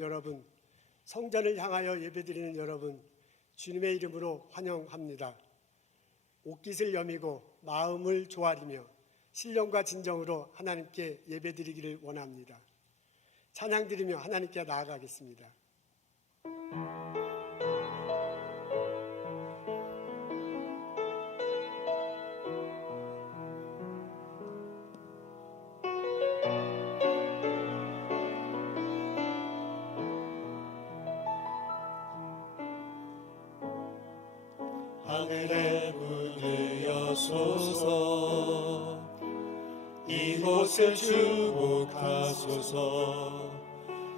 여러분, 성전을 향하여 예배드리는 여러분, 주님의 이름으로 환영합니다. 옷깃을 여미고 마음을 조아리며 신령과 진정으로 하나님께 예배드리기를 원합니다. 찬양 드리며 하나님께 나아가겠습니다. 하늘의 문을 여소서, 이곳을 주목하소서.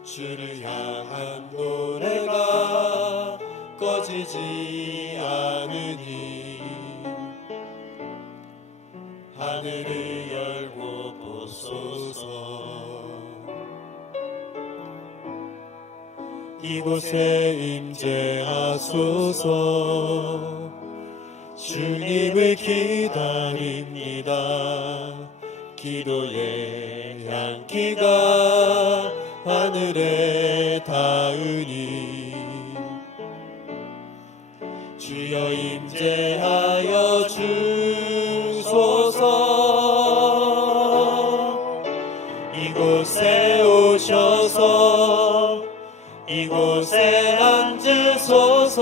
주를 향한 노래가 꺼지지 않으니 하늘을 열고 보소서. 이곳에 임재하소서. 주님을 기다립니다. 기도의 향기가 하늘에 닿으니 주여 임재하여 주소서. 이곳에 오셔서 이곳에 앉으소서.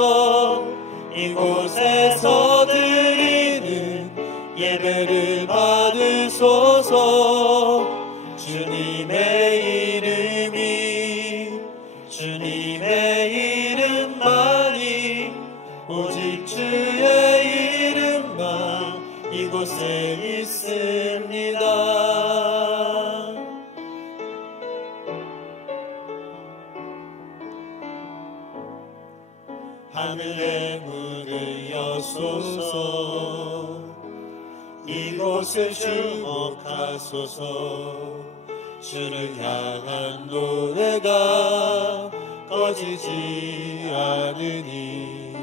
이곳에서 드리는 예배를 받으소서. 주님의 이름만이, 오직 주의 이름만 이곳에 있습니다. 하늘의 문을 여소서. 이곳을 주목하소서. 주를 향한 노래가 꺼지지 않으니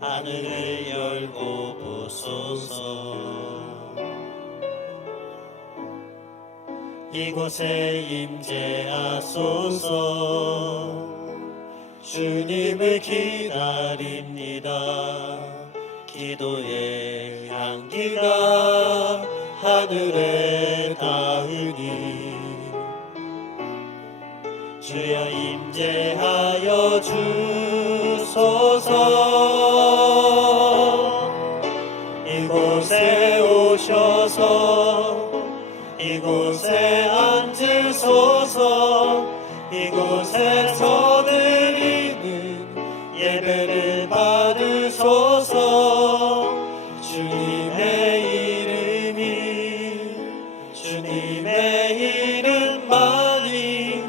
하늘을 열고 보소서. 이곳에 임재하소서. 주님을 기다립니다. 기도의 향기가 하늘에 닿으니 주여 임재하여 주소서. 이곳에 오셔서 이곳에 앉으소서. 이곳에서 드리는 예배를 받으소서. 주님의 이름만이,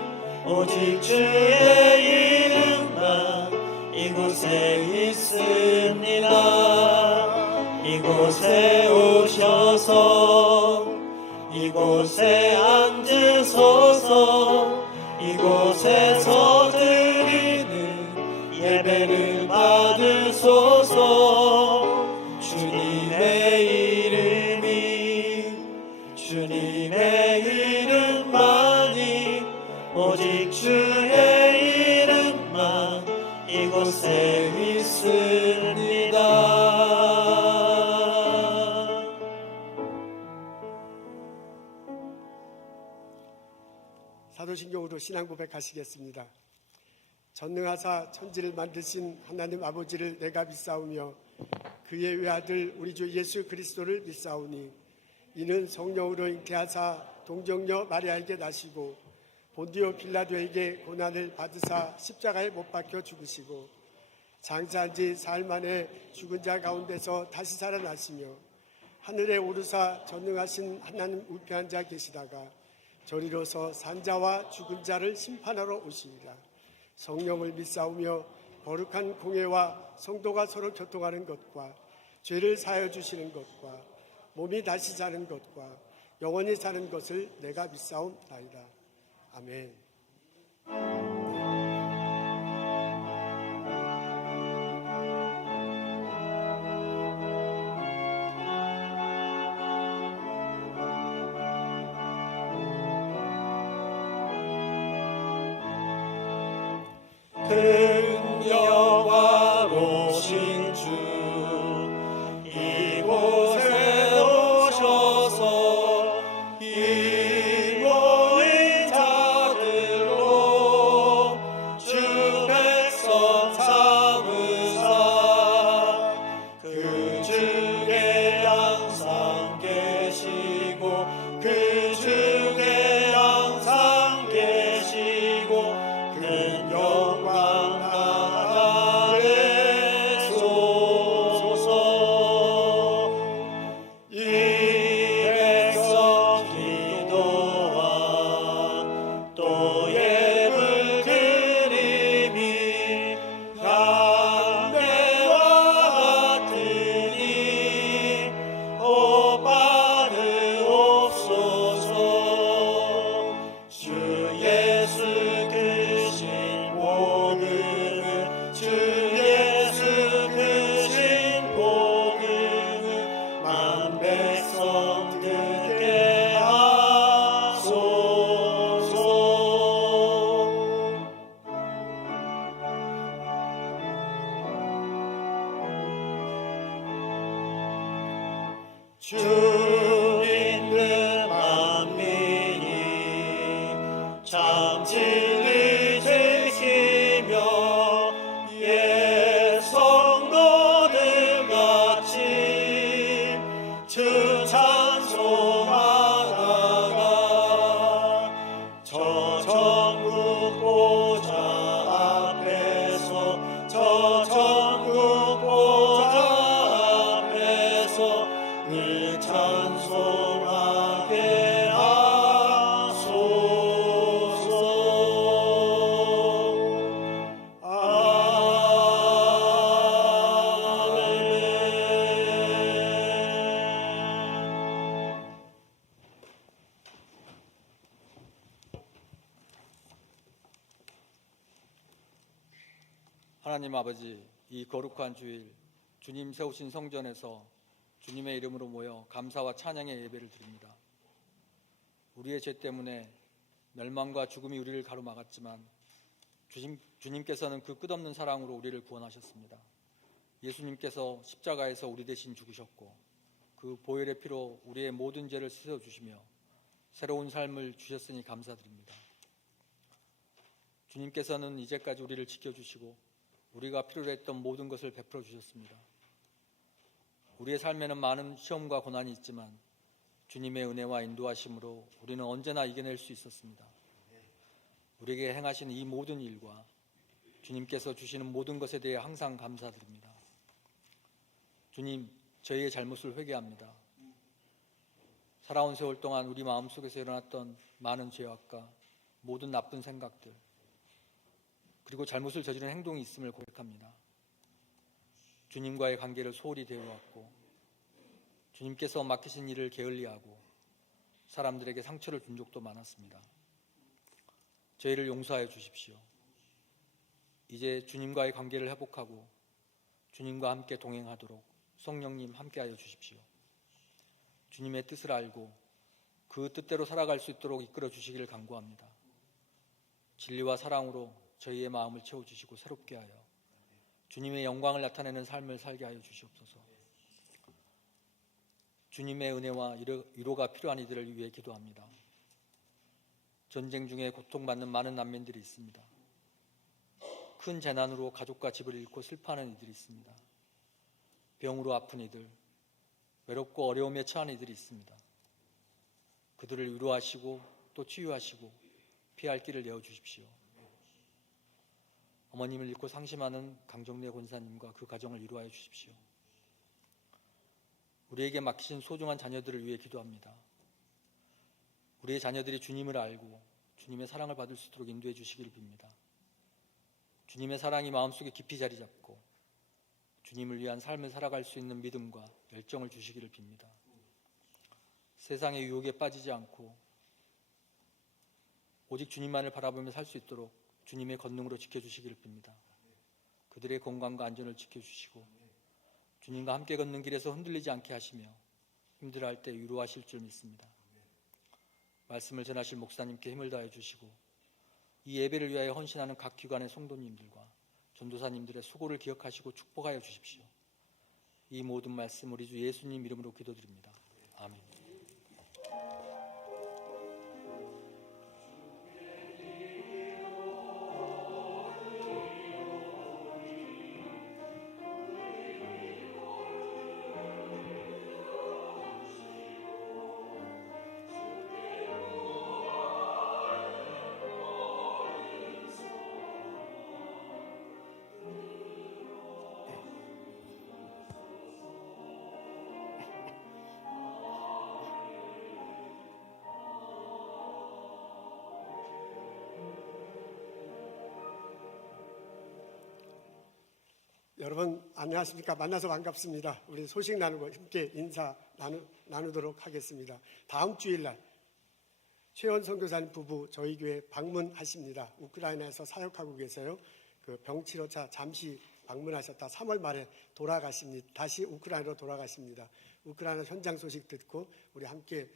오직 주의 이름만 이곳에 있습니다. 이곳에 오셔서 이곳에 앉으소서. 이곳에서 드리는 예배를 받으소서. 주님의 이름만이, 오직 주의 이름만 이곳에 있습니다. 사도신경으로 신앙 고백하시겠습니다. 전능하사 천지를 만드신 하나님 아버지를 내가 믿사오며 그의 외아들 우리 주 예수 그리스도를 믿사오니 이는 성령으로 잉태하사 동정녀 마리아에게 나시고 본디오 빌라도에게 고난을 받으사 십자가에 못 박혀 죽으시고 장사한 지 사흘 만에 죽은 자 가운데서 다시 살아나시며 하늘에 오르사 전능하신 하나님 우편한 자 계시다가 저리로서 산자와 죽은 자를 심판하러 오시니라. 성령을 믿사오며 거룩한 공회와 성도가 서로 교통하는 것과 죄를 사하여 주시는 것과 몸이 다시 사는 것과 영원히 사는 것을 내가 믿사옵나이다. 아멘. 영화로우신 주 이곳에 오셔서 이 모인 자들로 주 백성 삼으사 그 중에 항상 계시고 그 중에 항상 계시고 큰 영광 나가소서. 이 백성 기도와 또 예물 드림이 향내와 같으니 오 받으옵소서. 주 예수 크신 복음을 주 예수 크신 복음을 만 백성 듣게 하소서. 주 믿는 만민이 참 진리 지키며 옛 성도들 같이 주 찬송하다가 저 천국 보좌 앞에서 저 천국 보좌 앞에서 늘 찬송하게 하소서. 아멘. 하나님 아버지, 이 거룩한 주일 주님 세우신 성전에서 주님의 이름으로 모여 감사와 찬양의 예배를 드립니다. 우리의 죄 때문에 멸망과 죽음이 우리를 가로막았지만 주님께서는 그 끝없는 사랑으로 우리를 구원하셨습니다. 예수님께서 십자가에서 우리 대신 죽으셨고 그 보혈의 피로 우리의 모든 죄를 씻어주시며 새로운 삶을 주셨으니 감사드립니다. 주님께서는 이제까지 우리를 지켜주시고 우리가 필요로 했던 모든 것을 베풀어 주셨습니다. 우리의 삶에는 많은 시험과 고난이 있지만 주님의 은혜와 인도하심으로 우리는 언제나 이겨낼 수 있었습니다. 우리에게 행하신 이 모든 일과 주님께서 주시는 모든 것에 대해 항상 감사드립니다. 주님, 저희의 잘못을 회개합니다. 살아온 세월 동안 우리 마음속에서 일어났던 많은 죄악과 모든 나쁜 생각들 그리고 잘못을 저지른 행동이 있음을 고백합니다. 주님과의 관계를 소홀히 대해왔고 주님께서 맡기신 일을 게을리하고 사람들에게 상처를 준 적도 많았습니다. 저희를 용서하여 주십시오. 이제 주님과의 관계를 회복하고 주님과 함께 동행하도록 성령님 함께하여 주십시오. 주님의 뜻을 알고 그 뜻대로 살아갈 수 있도록 이끌어 주시기를 간구합니다. 진리와 사랑으로 저희의 마음을 채워주시고 새롭게 하여 주님의 영광을 나타내는 삶을 살게 하여 주시옵소서. 주님의 은혜와 위로가 필요한 이들을 위해 기도합니다. 전쟁 중에 고통받는 많은 난민들이 있습니다. 큰 재난으로 가족과 집을 잃고 슬퍼하는 이들이 있습니다. 병으로 아픈 이들, 외롭고 어려움에 처한 이들이 있습니다. 그들을 위로하시고 또 치유하시고 피할 길을 내어주십시오. 어머님을 잃고 상심하는 강정래 권사님과 그 가정을 위로하여 주십시오. 우리에게 맡기신 소중한 자녀들을 위해 기도합니다. 우리의 자녀들이 주님을 알고 주님의 사랑을 받을 수 있도록 인도해 주시기를 빕니다. 주님의 사랑이 마음속에 깊이 자리 잡고 주님을 위한 삶을 살아갈 수 있는 믿음과 열정을 주시기를 빕니다. 세상의 유혹에 빠지지 않고 오직 주님만을 바라보며 살 수 있도록 주님의 권능으로 지켜주시기를 빕니다. 그들의 건강과 안전을 지켜주시고 주님과 함께 걷는 길에서 흔들리지 않게 하시며 힘들어할 때 위로하실 줄 믿습니다. 말씀을 전하실 목사님께 힘을 다해 주시고 이 예배를 위하여 헌신하는 각 기관의 성도님들과 전도사님들의 수고를 기억하시고 축복하여 주십시오. 이 모든 말씀 우리 주 예수님 이름으로 기도드립니다. 아멘. 여러분 안녕하십니까? 만나서 반갑습니다. 우리 소식 나누고 함께 인사 나누도록 하겠습니다. 다음 주일날 최원 선교사님 부부 저희 교회 방문하십니다. 우크라이나에서 사역하고 계세요. 그 병치료차 잠시 방문하셨다 3월 말에 돌아가십니다. 다시 우크라이나로 돌아가십니다. 우크라이나 현장 소식 듣고 우리 함께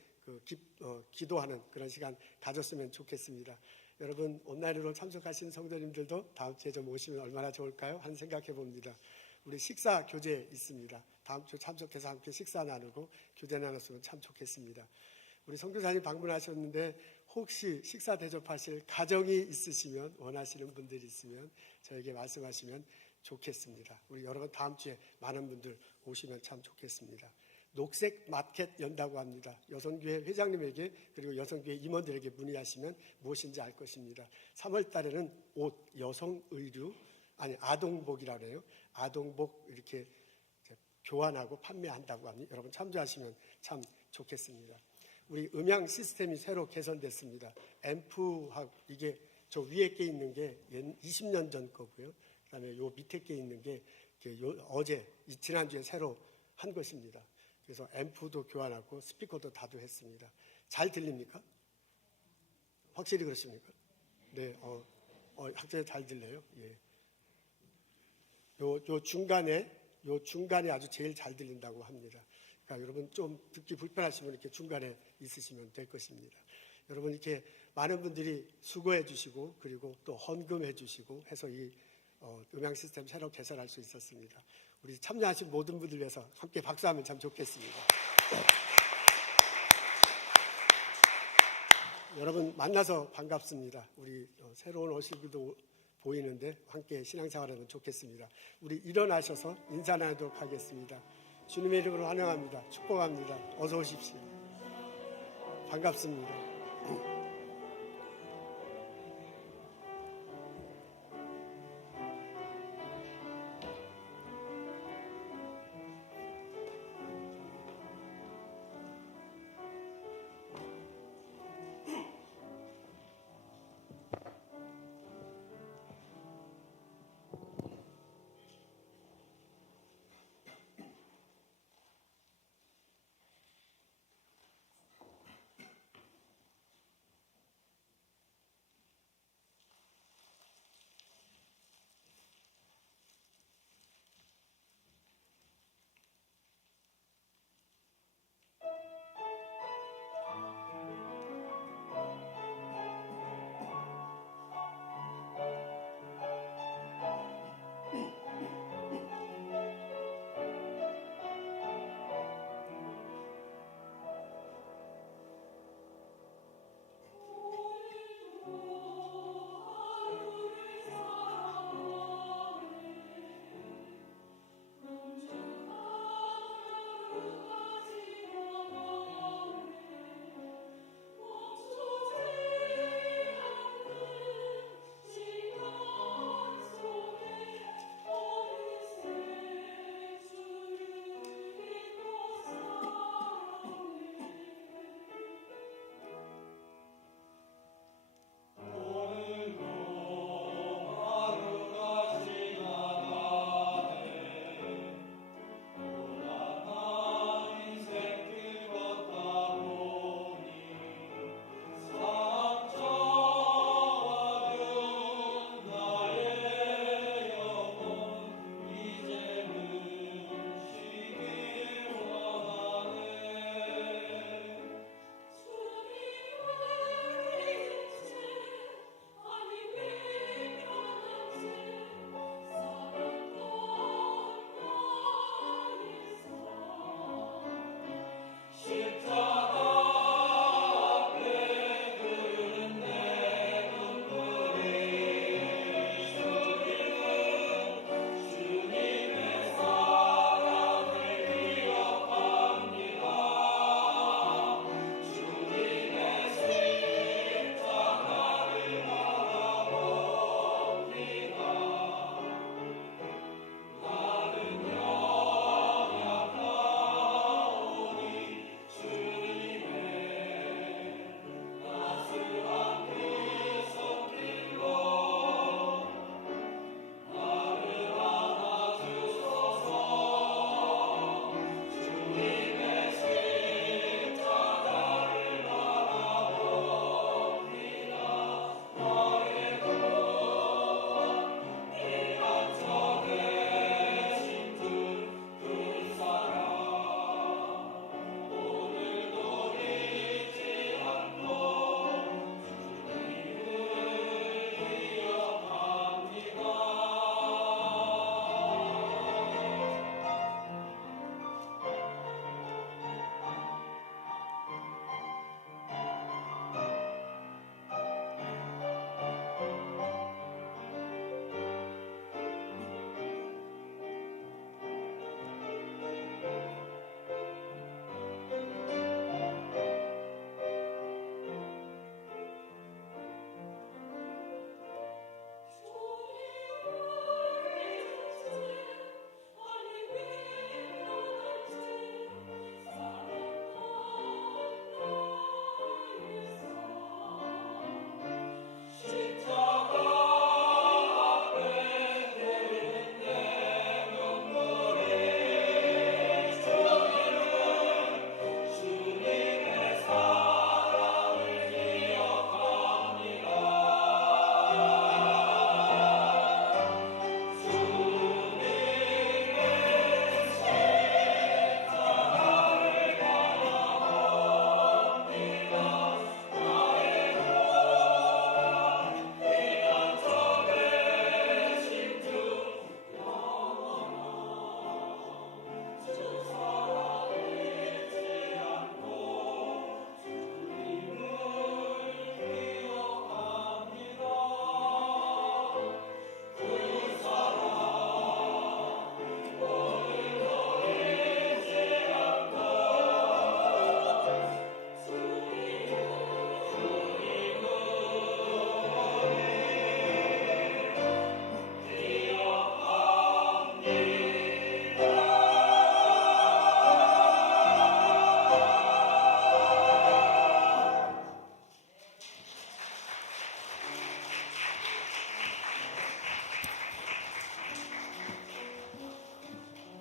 기도하는 그런 시간 가졌으면 좋겠습니다. 여러분 온라인으로 참석하신 성도님들도 다음 주에 좀 오시면 얼마나 좋을까요? 한 생각해 봅니다. 우리 식사 교제 있습니다. 다음 주 참석해서 함께 식사 나누고 교제 나눴으면 참 좋겠습니다. 우리 선교사님 방문하셨는데 혹시 식사 대접하실 가정이 있으시면 원하시는 분들이 있으면 저에게 말씀하시면 좋겠습니다. 우리 여러분 다음 주에 많은 분들 오시면 참 좋겠습니다. 녹색 마켓 연다고 합니다. 여성교회 회장님에게 그리고 여성교회 임원들에게 문의하시면 무엇인지 알 것입니다. 3월 달에는 옷, 여성 의류, 아동복이라고 해요. 아동복 이렇게 교환하고 판매한다고 합니다. 여러분 참조하시면 참 좋겠습니다. 우리 음향 시스템이 새로 개선됐습니다. 앰프하고 이게 저 위에 게 있는 게 20년 전 거고요. 그다음에 요 밑에 게 있는 게 어제 지난주에 새로 한 것입니다. 그래서 앰프도 교환하고 스피커도 다도했습니다. 잘 들립니까? 확실히 그렇습니까? 네, 확실히 잘 들려요. 예. 요 중간에 아주 제일 잘 들린다고 합니다. 그러니까 여러분 좀 듣기 불편하시면 이렇게 중간에 있으시면 될 것입니다. 여러분 이렇게 많은 분들이 수고해 주시고 그리고 또 헌금해 주시고 해서 이 음향 시스템 새로 개설할 수 있었습니다. 우리 참여하신 모든 분들 위해서 함께 박수하면 참 좋겠습니다. 여러분 만나서 반갑습니다. 우리 새로운 얼굴도 보이는데 함께 신앙생활하면 좋겠습니다. 우리 일어나셔서 인사 나누도록 하겠습니다. 주님의 이름으로 환영합니다. 축복합니다. 어서 오십시오. 반갑습니다.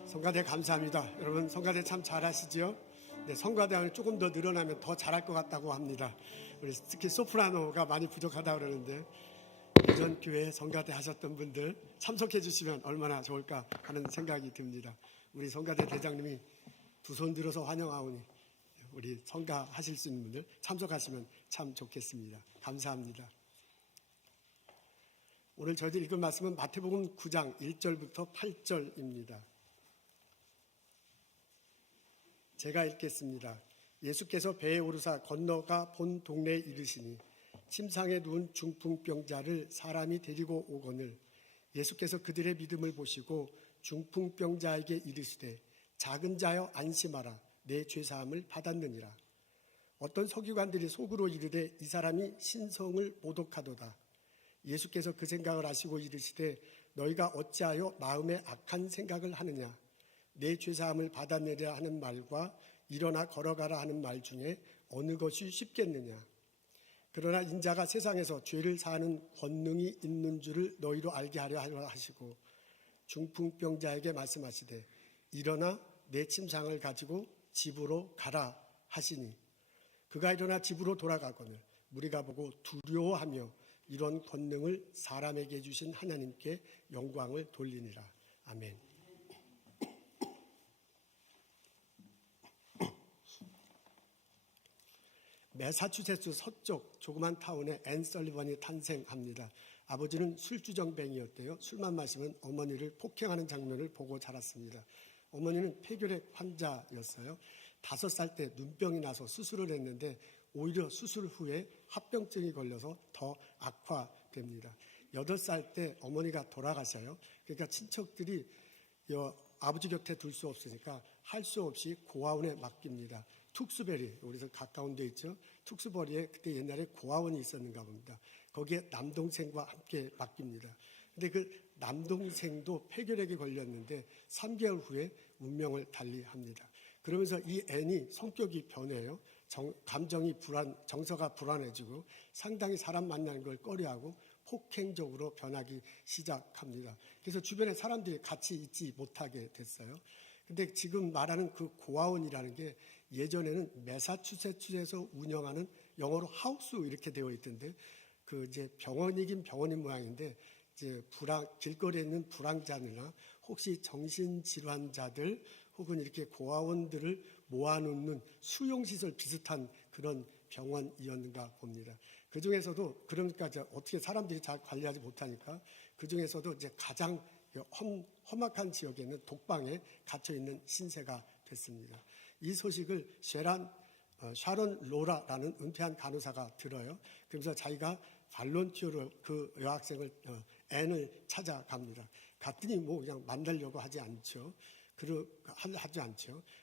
성가대 감사합니다. 여러분 성가대 참 잘하시죠? 네, 성가대가 조금 더 늘어나면 더 잘할 것 같다고 합니다. 우리 특히 소프라노가 많이 부족하다고 그러는데 예전 교회 성가대 하셨던 분들 참석해 주시면 얼마나 좋을까 하는 생각이 듭니다. 우리 성가대 대장님이 두 손 들어서 환영하오니 우리 성가 하실 수 있는 분들 참석하시면 참 좋겠습니다. 감사합니다. 오늘 저희들 읽은 말씀은 마태복음 9장 1절부터 8절입니다. 제가 읽겠습니다. 예수께서 배에 오르사 건너가 본 동네에 이르시니 침상에 누운 중풍병자를 사람이 데리고 오거늘 예수께서 그들의 믿음을 보시고 중풍병자에게 이르시되 작은 자여 안심하라 내 죄사함을 받았느니라. 어떤 서기관들이 속으로 이르되 이 사람이 신성을 모독하도다. 예수께서 그 생각을 아시고 이르시되 너희가 어찌하여 마음에 악한 생각을 하느냐. 내 죄사함을 받았느니라 하는 말과 일어나 걸어가라 하는 말 중에 어느 것이 쉽겠느냐. 그러나 인자가 세상에서 죄를 사하는 권능이 있는 줄을 너희로 알게 하려 하시고 중풍병자에게 말씀하시되 일어나 내 침상을 가지고 집으로 가라 하시니 그가 일어나 집으로 돌아가거늘 무리가 보고 두려워하며 이런 권능을 사람에게 주신 하나님께 영광을 돌리니라. 아멘. 매사추세츠 서쪽 조그만 타운에 앤 설리번이 탄생합니다. 아버지는 술주정뱅이였대요. 술만 마시면 어머니를 폭행하는 장면을 보고 자랐습니다. 어머니는 폐결핵 환자였어요. 5살 때 눈병이 나서 수술을 했는데 오히려 수술 후에 합병증이 걸려서 더 악화됩니다. 8살 때 어머니가 돌아가셔요. 그러니까 친척들이 아버지 곁에 둘 수 없으니까 할 수 없이 고아원에 맡깁니다. 툭스베리, 우리서 가까운 데 있죠. 툭스버리에 그때 옛날에 고아원이 있었는가 봅니다. 거기에 남동생과 함께 맡깁니다. 근데 그 남동생도 폐결핵에 걸렸는데 3개월 후에 운명을 달리합니다. 그러면서 이 앤이 성격이 변해요. 정서가 불안해지고 상당히 사람 만나는 걸 꺼려하고 폭행적으로 변하기 시작합니다. 그래서 주변에 사람들이 같이 있지 못하게 됐어요. 근데 지금 말하는 그 고아원이라는 게 예전에는 매사추세츠에서 운영하는 영어로 하우스 이렇게 되어 있던데 그 이제 병원이긴 병원인 모양인데 이제 길거리에 있는 불황자들이나 혹시 정신질환자들 혹은 이렇게 고아원들을 모아놓는 수용시설 비슷한 그런 병원이었는가 봅니다. 그 중에서도 그러니까 이제 어떻게 사람들이 잘 관리하지 못하니까 그 중에서도 이제 가장 험악한 지역에 있는 독방에 갇혀 있는 신세가 됐습니다. 이 소식을 샤론 로라라는 은퇴한 간호사가 들어요. 그러면서 자기가 발론티어로 그 여학생을 앤을 찾아갑니다. 갔더니 뭐 그냥 만나려고 하지 않죠.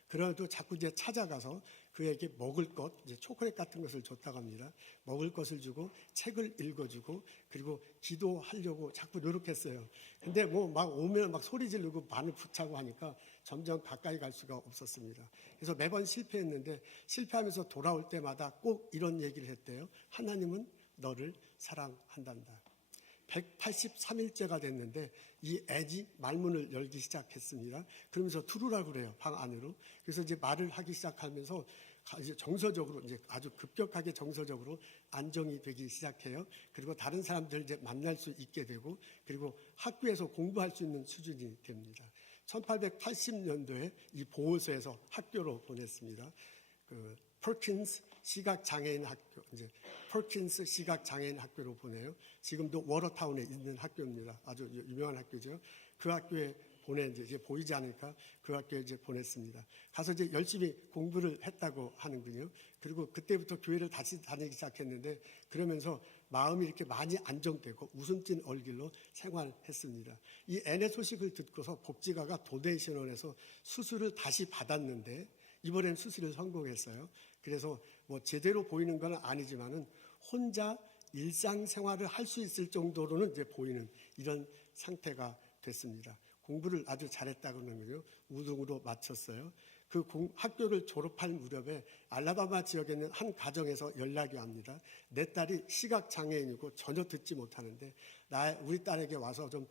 그래도 자꾸 이제 찾아가서 그에게 먹을 것, 이제 초콜릿 같은 것을 줬다고 합니다. 먹을 것을 주고 책을 읽어주고 그리고 기도하려고 자꾸 노력했어요. 근데 뭐 막 오면 막 소리 지르고 반을 붙차고 하니까 점점 가까이 갈 수가 없었습니다. 그래서 매번 실패했는데 실패하면서 돌아올 때마다 꼭 이런 얘기를 했대요. 하나님은 너를 사랑한단다. 183일째가 됐는데 이 앤이 말문을 열기 시작했습니다. 그러면서 들어오라고 그래요. 방 안으로. 그래서 이제 말을 하기 시작하면서 이제 정서적으로 이제 아주 급격하게 정서적으로 안정이 되기 시작해요. 그리고 다른 사람들 이제 만날 수 있게 되고 그리고 학교에서 공부할 수 있는 수준이 됩니다. 1880년도에 이 보호소에서 학교로 보냈습니다. 그 퍼킨스 시각장애인 학교, 이제 퍼킨스 시각장애인 학교로 보내요. 지금도 워터타운에 있는 학교입니다. 아주 유명한 학교죠. 그 학교에 이제 보이지 않으니까 그 학교에 이제 보냈습니다. 가서 이제 열심히 공부를 했다고 하는군요. 그리고 그때부터 교회를 다시 다니기 시작했는데 그러면서 마음이 이렇게 많이 안정되고 웃음 띤 얼굴로 생활했습니다. 이 앤의 소식을 듣고서 복지가가 도네이션원에서 수술을 다시 받았는데 이번엔 수술을 성공했어요. 그래서 뭐 제대로 보이는 건 아니지만은 혼자 일상생활을 할 수 있을 정도로는 이제 보이는 이런 상태가 됐습니다. 공부를 아주 잘했다고 하는 거죠. 우등으로 맞췄어요. 학교를 졸업할 무렵에 알라바마 지역에 있는 한 가정에서 연락이 옵니다. 내 딸이 시각장애인이고 전혀 듣지 못하는데 우리 딸에게 와서 좀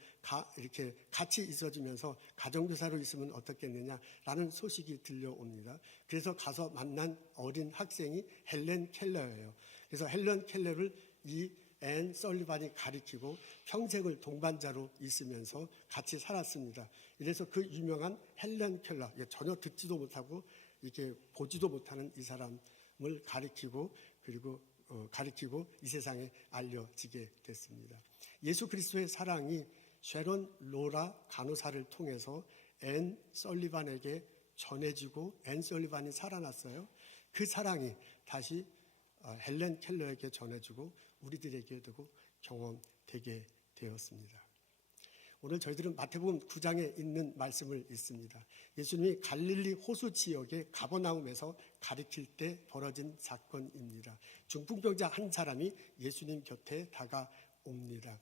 이렇게 같이 있어주면서 가정교사로 있으면 어떻겠느냐라는 소식이 들려옵니다. 그래서 가서 만난 어린 학생이 헬렌 켈러예요. 그래서 헬렌 켈러를 이 앤 설리반이 가리키고 평생을 동반자로 있으면서 같이 살았습니다. 이래서 그 유명한 헬렌 켈러, 전혀 듣지도 못하고 이렇게 보지도 못하는 이 사람을 가리키고 이 세상에 알려지게 됐습니다. 예수 그리스도의 사랑이 쉐론 로라 간호사를 통해서 앤 설리반에게 전해지고 앤 설리반이 살아났어요. 그 사랑이 다시 헬렌 켈러에게 전해지고 우리들에게도 경험되게 되었습니다. 오늘 저희들은 마태복음 9장에 있는 말씀을 읽습니다. 예수님이 갈릴리 호수 지역의 가버나움에서 가리킬 때 벌어진 사건입니다. 중풍병자 한 사람이 예수님 곁에 다가옵니다.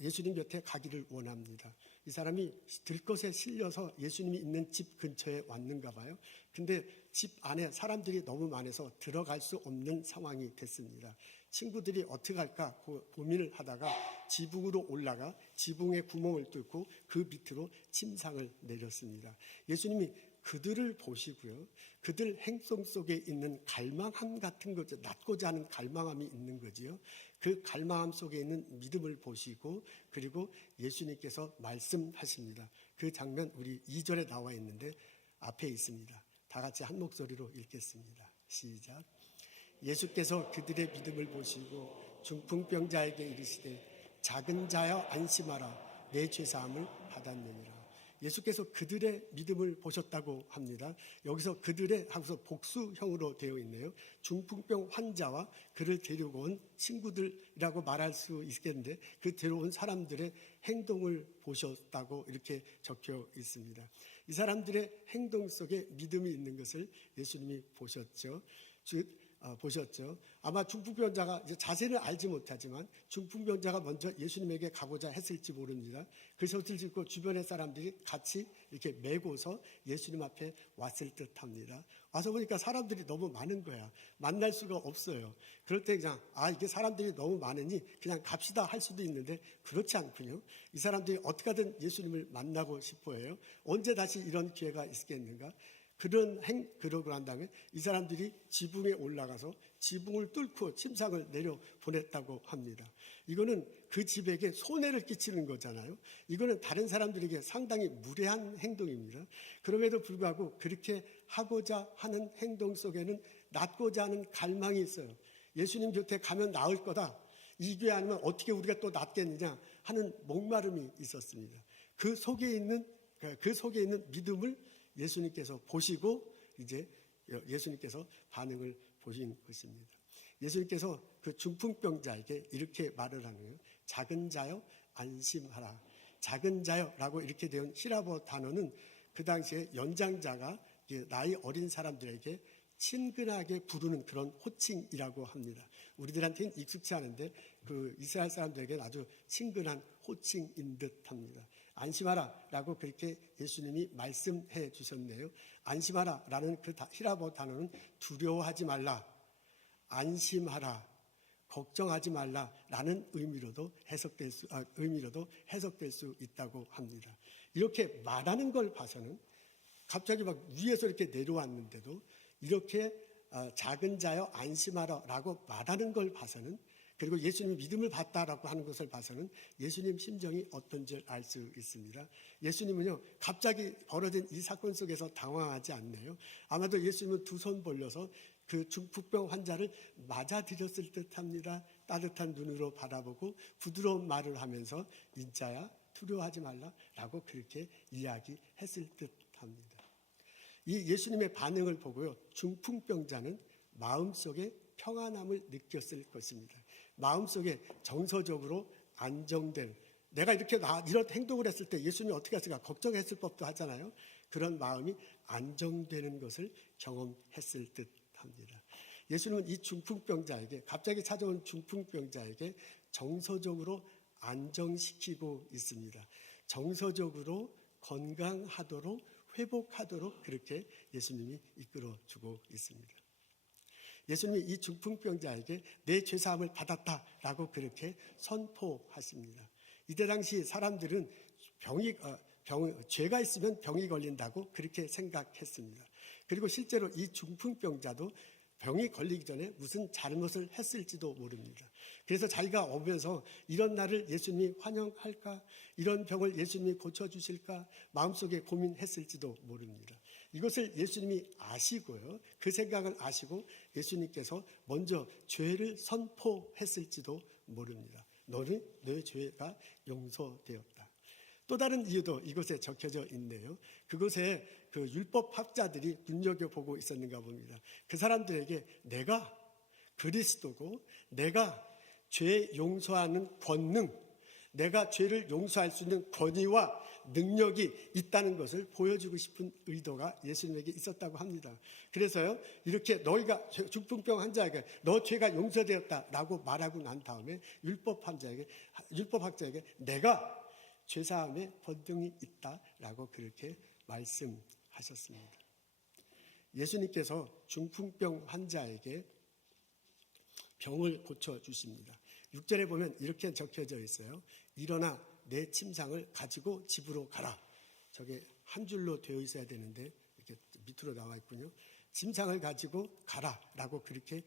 예수님 곁에 가기를 원합니다. 이 사람이 들것에 실려서 예수님이 있는 집 근처에 왔는가 봐요. 근데 집 안에 사람들이 너무 많아서 들어갈 수 없는 상황이 됐습니다. 친구들이 어떻게 할까 고민을 하다가 지붕으로 올라가 지붕의 구멍을 뚫고 그 밑으로 침상을 내렸습니다. 예수님이 그들을 보시고요. 그들 행동 속에 있는 갈망함 같은 거죠. 낳고자 하는 갈망함이 있는 거지요. 그 갈망함 속에 있는 믿음을 보시고 그리고 예수님께서 말씀하십니다. 그 장면 우리 2절에 나와 있는데 앞에 있습니다. 다 같이 한 목소리로 읽겠습니다. 시작. 예수께서 그들의 믿음을 보시고 중풍병자에게 이르시되 작은 자여 안심하라 내 죄사함을 받았느니라. 예수께서 그들의 믿음을 보셨다고 합니다. 여기서 그들의 하고서 복수형으로 되어 있네요. 중풍병 환자와 그를 데리고 온 친구들이라고 말할 수 있겠는데 그 데려온 사람들의 행동을 보셨다고 이렇게 적혀 있습니다. 이 사람들의 행동 속에 믿음이 있는 것을 예수님이 보셨죠. 보셨죠. 아마 중풍병자가 이제 자세는 알지 못하지만 중풍병자가 먼저 예수님에게 가고자 했을지 모릅니다. 그 젖을 짚고 주변의 사람들이 같이 이렇게 메고서 예수님 앞에 왔을 듯합니다. 와서 보니까 사람들이 너무 많은 거야. 만날 수가 없어요. 그럴 때 그냥 이게 사람들이 너무 많으니 그냥 갑시다 할 수도 있는데 그렇지 않군요. 이 사람들이 어떻게 하든 예수님을 만나고 싶어 해요. 언제 다시 이런 기회가 있겠는가? 그러고 난 다음에 이 사람들이 지붕에 올라가서 지붕을 뚫고 침상을 내려 보냈다고 합니다. 이거는 그 집에게 손해를 끼치는 거잖아요. 이거는 다른 사람들에게 상당히 무례한 행동입니다. 그럼에도 불구하고 그렇게 하고자 하는 행동 속에는 낫고자 하는 갈망이 있어요. 예수님 곁에 가면 나을 거다. 이 교회 아니면 어떻게 우리가 또 낫겠느냐 하는 목마름이 있었습니다. 그 속에 있는 믿음을 예수님께서 보시고 이제 예수님께서 반응을 보신 것입니다. 예수님께서 그 중풍병자에게 이렇게 말을 하는 거예요. 작은 자여 안심하라. 작은 자여라고 이렇게 되어 히라보 단어는 그 당시에 연장자가 나이 어린 사람들에게 친근하게 부르는 그런 호칭이라고 합니다. 우리들한테는 익숙치 않은데 그 이스라엘 사람들에게는 아주 친근한 호칭인 듯합니다. 안심하라 라고 그렇게 예수님이 말씀해 주셨네요. 안심하라 라는 그 히라보 단어는 두려워하지 말라, 안심하라, 걱정하지 말라 라는 의미로도 해석될 수 있다고 합니다. 이렇게 말하는 걸 봐서는 갑자기 막 위에서 이렇게 내려왔는데도 이렇게 작은 자여 안심하라 라고 말하는 걸 봐서는 그리고 예수님이 믿음을 받다라고 하는 것을 봐서는 예수님 심정이 어떤지 알 수 있습니다. 예수님은요 갑자기 벌어진 이 사건 속에서 당황하지 않네요. 아마도 예수님은 두 손 벌려서 그 중풍병 환자를 맞아들였을 듯합니다. 따뜻한 눈으로 바라보고 부드러운 말을 하면서 인자야 두려워하지 말라라고 그렇게 이야기했을 듯합니다. 이 예수님의 반응을 보고요 중풍병자는 마음속에 평안함을 느꼈을 것입니다. 마음속에 정서적으로 안정된 내가 이런 행동을 했을 때 예수님이 어떻게 했을까 걱정했을 법도 하잖아요. 그런 마음이 안정되는 것을 경험했을 듯합니다. 예수님은 이 중풍병자에게 갑자기 찾아온 중풍병자에게 정서적으로 안정시키고 있습니다. 정서적으로 건강하도록 회복하도록 그렇게 예수님이 이끌어주고 있습니다. 예수님이 이 중풍병자에게 내 죄사함을 받았다라고 그렇게 선포하십니다. 이때 당시 사람들은 죄가 있으면 병이 걸린다고 그렇게 생각했습니다. 그리고 실제로 이 중풍병자도 병이 걸리기 전에 무슨 잘못을 했을지도 모릅니다. 그래서 자기가 오면서 이런 나를 예수님이 환영할까? 이런 병을 예수님이 고쳐주실까? 마음속에 고민했을지도 모릅니다. 이것을 예수님이 아시고요. 그 생각을 아시고 예수님께서 먼저 죄를 선포했을지도 모릅니다. 너는 너의 죄가 용서되었다. 또 다른 이유도 이곳에 적혀져 있네요. 그곳에 그 율법학자들이 눈여겨보고 있었는가 봅니다. 그 사람들에게 내가 그리스도고 내가 죄 용서하는 권능, 내가 죄를 용서할 수 있는 권위와 능력이 있다는 것을 보여주고 싶은 의도가 예수님에게 있었다고 합니다. 그래서요, 이렇게 너희가 중풍병 환자에게 너 죄가 용서되었다라고 말하고 난 다음에 율법학자에게 내가 죄사함의 권능이 있다라고 그렇게 말씀하셨습니다. 예수님께서 중풍병 환자에게 병을 고쳐주십니다. 6절에 보면 이렇게 적혀져 있어요. 일어나 내 침상을 가지고 집으로 가라. 저게 한 줄로 되어 있어야 되는데 이렇게 밑으로 나와 있군요. 침상을 가지고 가라라고 그렇게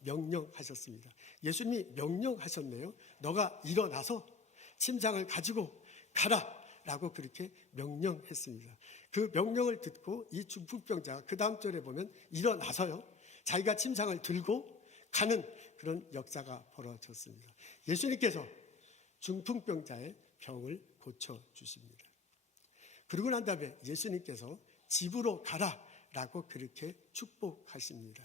명령하셨습니다. 예수님이 명령하셨네요. 너가 일어나서 침상을 가지고 가라라고 그렇게 명령했습니다. 그 명령을 듣고 이 중풍병자가 그 다음 절에 보면 일어나서요. 자기가 침상을 들고 가는 그런 역사가 벌어졌습니다. 예수님께서 중풍병자의 병을 고쳐주십니다. 그러고 난 다음에 예수님께서 집으로 가라라고 그렇게 축복하십니다.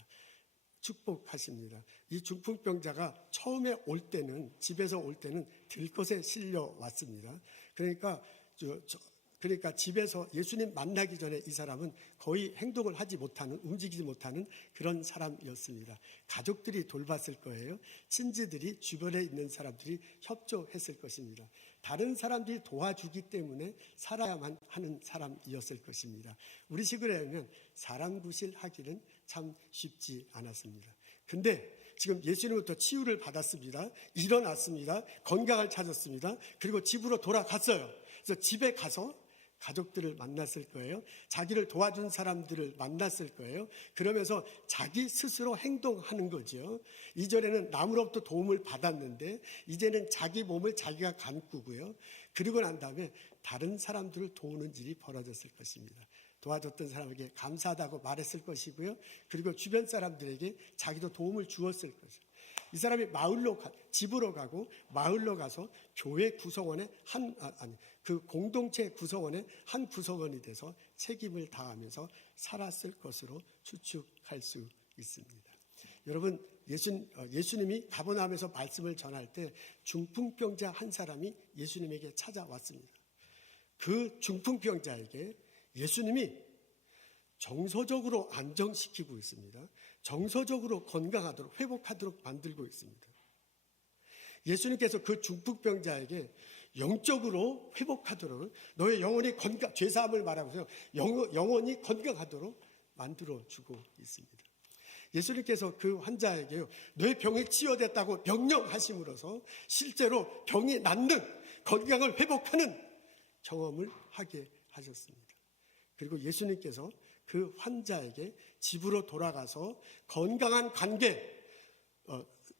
이 중풍병자가 처음에 올 때는, 집에서 올 때는 들것에 실려 왔습니다. 그러니까 집에서 예수님 만나기 전에 이 사람은 거의 행동을 하지 못하는, 움직이지 못하는 그런 사람이었습니다. 가족들이 돌봤을 거예요. 친지들이, 주변에 있는 사람들이 협조했을 것입니다. 다른 사람들이 도와주기 때문에 살아야만 하는 사람이었을 것입니다. 우리식으로 하면 사람 구실하기는 참 쉽지 않았습니다. 근데 지금 예수님부터 치유를 받았습니다. 일어났습니다. 건강을 찾았습니다. 그리고 집으로 돌아갔어요. 그래서 집에 가서 가족들을 만났을 거예요. 자기를 도와준 사람들을 만났을 거예요. 그러면서 자기 스스로 행동하는 거죠. 이전에는 남으로부터 도움을 받았는데 이제는 자기 몸을 자기가 가꾸고요. 그리고 난 다음에 다른 사람들을 도우는 일이 벌어졌을 것입니다. 도와줬던 사람에게 감사하다고 말했을 것이고요. 그리고 주변 사람들에게 자기도 도움을 주었을 것이죠. 이 사람이 집으로 가고 마을로 가서 교회 구성원의 그 공동체 구성원의 한 구성원이 돼서 책임을 다하면서 살았을 것으로 추측할 수 있습니다. 여러분, 예수님이 가버나움에서 말씀을 전할 때 중풍병자 한 사람이 예수님에게 찾아왔습니다. 그 중풍병자에게 예수님이 정서적으로 안정시키고 있습니다. 정서적으로 건강하도록, 회복하도록 만들고 있습니다. 예수님께서 그 중풍병자에게 영적으로 회복하도록, 너의 영혼이 죄사함을 말하면서 영혼이 건강하도록 만들어주고 있습니다. 예수님께서 그 환자에게 너의 병이 치유됐다고 명령하심으로써 실제로 병이 낫는, 건강을 회복하는 경험을 하게 하셨습니다. 그리고 예수님께서 그 환자에게 집으로 돌아가서 건강한 관계,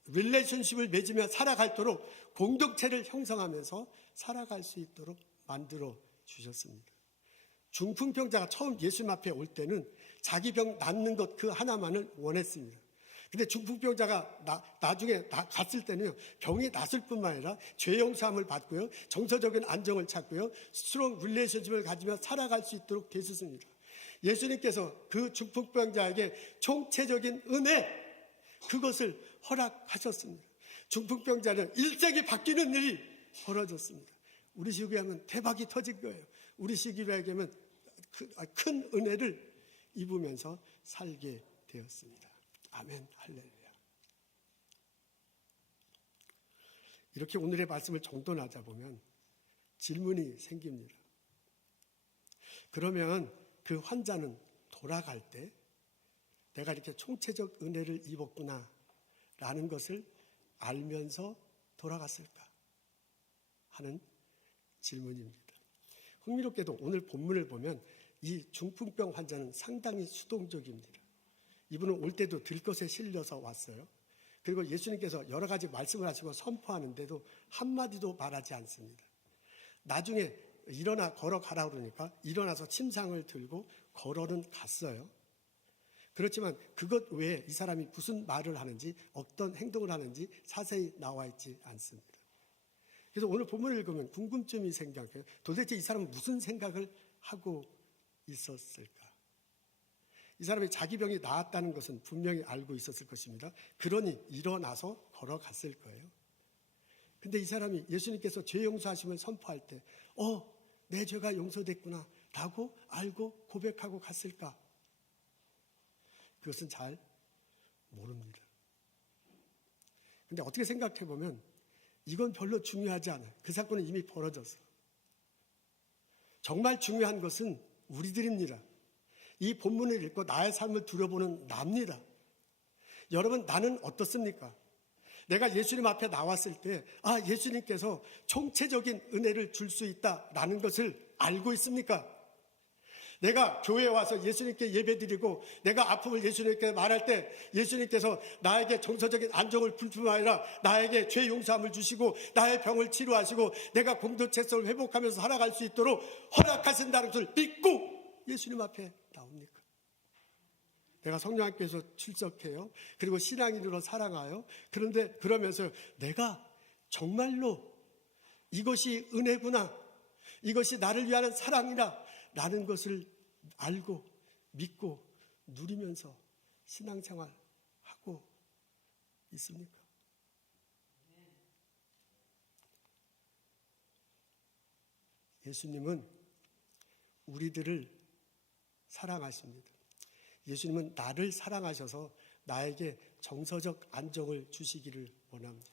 릴레이션십을 맺으며 살아가도록 공동체를 형성하면서 살아갈 수 있도록 만들어 주셨습니다. 중풍병자가 처음 예수님 앞에 올 때는 자기 병 낫는 것 그 하나만을 원했습니다. 근데 중풍병자가 나중에 갔을 때는 병이 낫을 뿐만 아니라 죄 용서함을 받고요, 정서적인 안정을 찾고요, 스트롱 릴레이션십을 가지며 살아갈 수 있도록 되셨습니다. 예수님께서 그 중풍병자에게 총체적인 은혜, 그것을 허락하셨습니다. 중풍병자는 일생이 바뀌는 일이 벌어졌습니다. 우리 시기로 하면 대박이 터진 거예요. 우리 시기로 하면 큰 은혜를 입으면서 살게 되었습니다. 아멘, 할렐루야. 이렇게 오늘의 말씀을 정돈하자 보면 질문이 생깁니다. 그러면 그 환자는 돌아갈 때 내가 이렇게 총체적 은혜를 입었구나 라는 것을 알면서 돌아갔을까 하는 질문입니다. 흥미롭게도 오늘 본문을 보면 이 중풍병 환자는 상당히 수동적입니다. 이분은 올 때도 들것에 실려서 왔어요. 그리고 예수님께서 여러 가지 말씀을 하시고 선포하는데도 한마디도 말하지 않습니다. 나중에 일어나 걸어가라 그러니까 일어나서 침상을 들고 걸어는 갔어요. 그렇지만 그것 외에 이 사람이 무슨 말을 하는지 어떤 행동을 하는지 자세히 나와 있지 않습니다. 그래서 오늘 본문을 읽으면 궁금증이 생겨요. 도대체 이 사람은 무슨 생각을 하고 있었을까? 이 사람이 자기 병이 나았다는 것은 분명히 알고 있었을 것입니다. 그러니 일어나서 걸어갔을 거예요. 근데 이 사람이 예수님께서 죄 용서하심을 선포할 때 내 죄가 용서됐구나 라고 알고 고백하고 갔을까? 그것은 잘 모릅니다. 근데 어떻게 생각해 보면 이건 별로 중요하지 않아요. 그 사건은 이미 벌어졌어. 정말 중요한 것은 우리들입니다. 이 본문을 읽고 나의 삶을 들여보는 납니다. 여러분, 나는 어떻습니까? 내가 예수님 앞에 나왔을 때 예수님께서 총체적인 은혜를 줄 수 있다라는 것을 알고 있습니까? 내가 교회에 와서 예수님께 예배드리고 내가 아픔을 예수님께 말할 때 예수님께서 나에게 정서적인 안정을 뿐만 아니라 나에게 죄 용서함을 주시고 나의 병을 치료하시고 내가 공동체성을 회복하면서 살아갈 수 있도록 허락하신다는 것을 믿고 예수님 앞에 나옵니까? 내가 성령학교에서 출석해요. 그리고 신앙인으로 살아가요. 그런데 그러면서 내가 정말로 이것이 은혜구나, 이것이 나를 위한 사랑이다 라는 것을 알고 믿고 누리면서 신앙생활 하고 있습니까? 예수님은 우리들을 사랑하십니다. 예수님은 나를 사랑하셔서 나에게 정서적 안정을 주시기를 원합니다.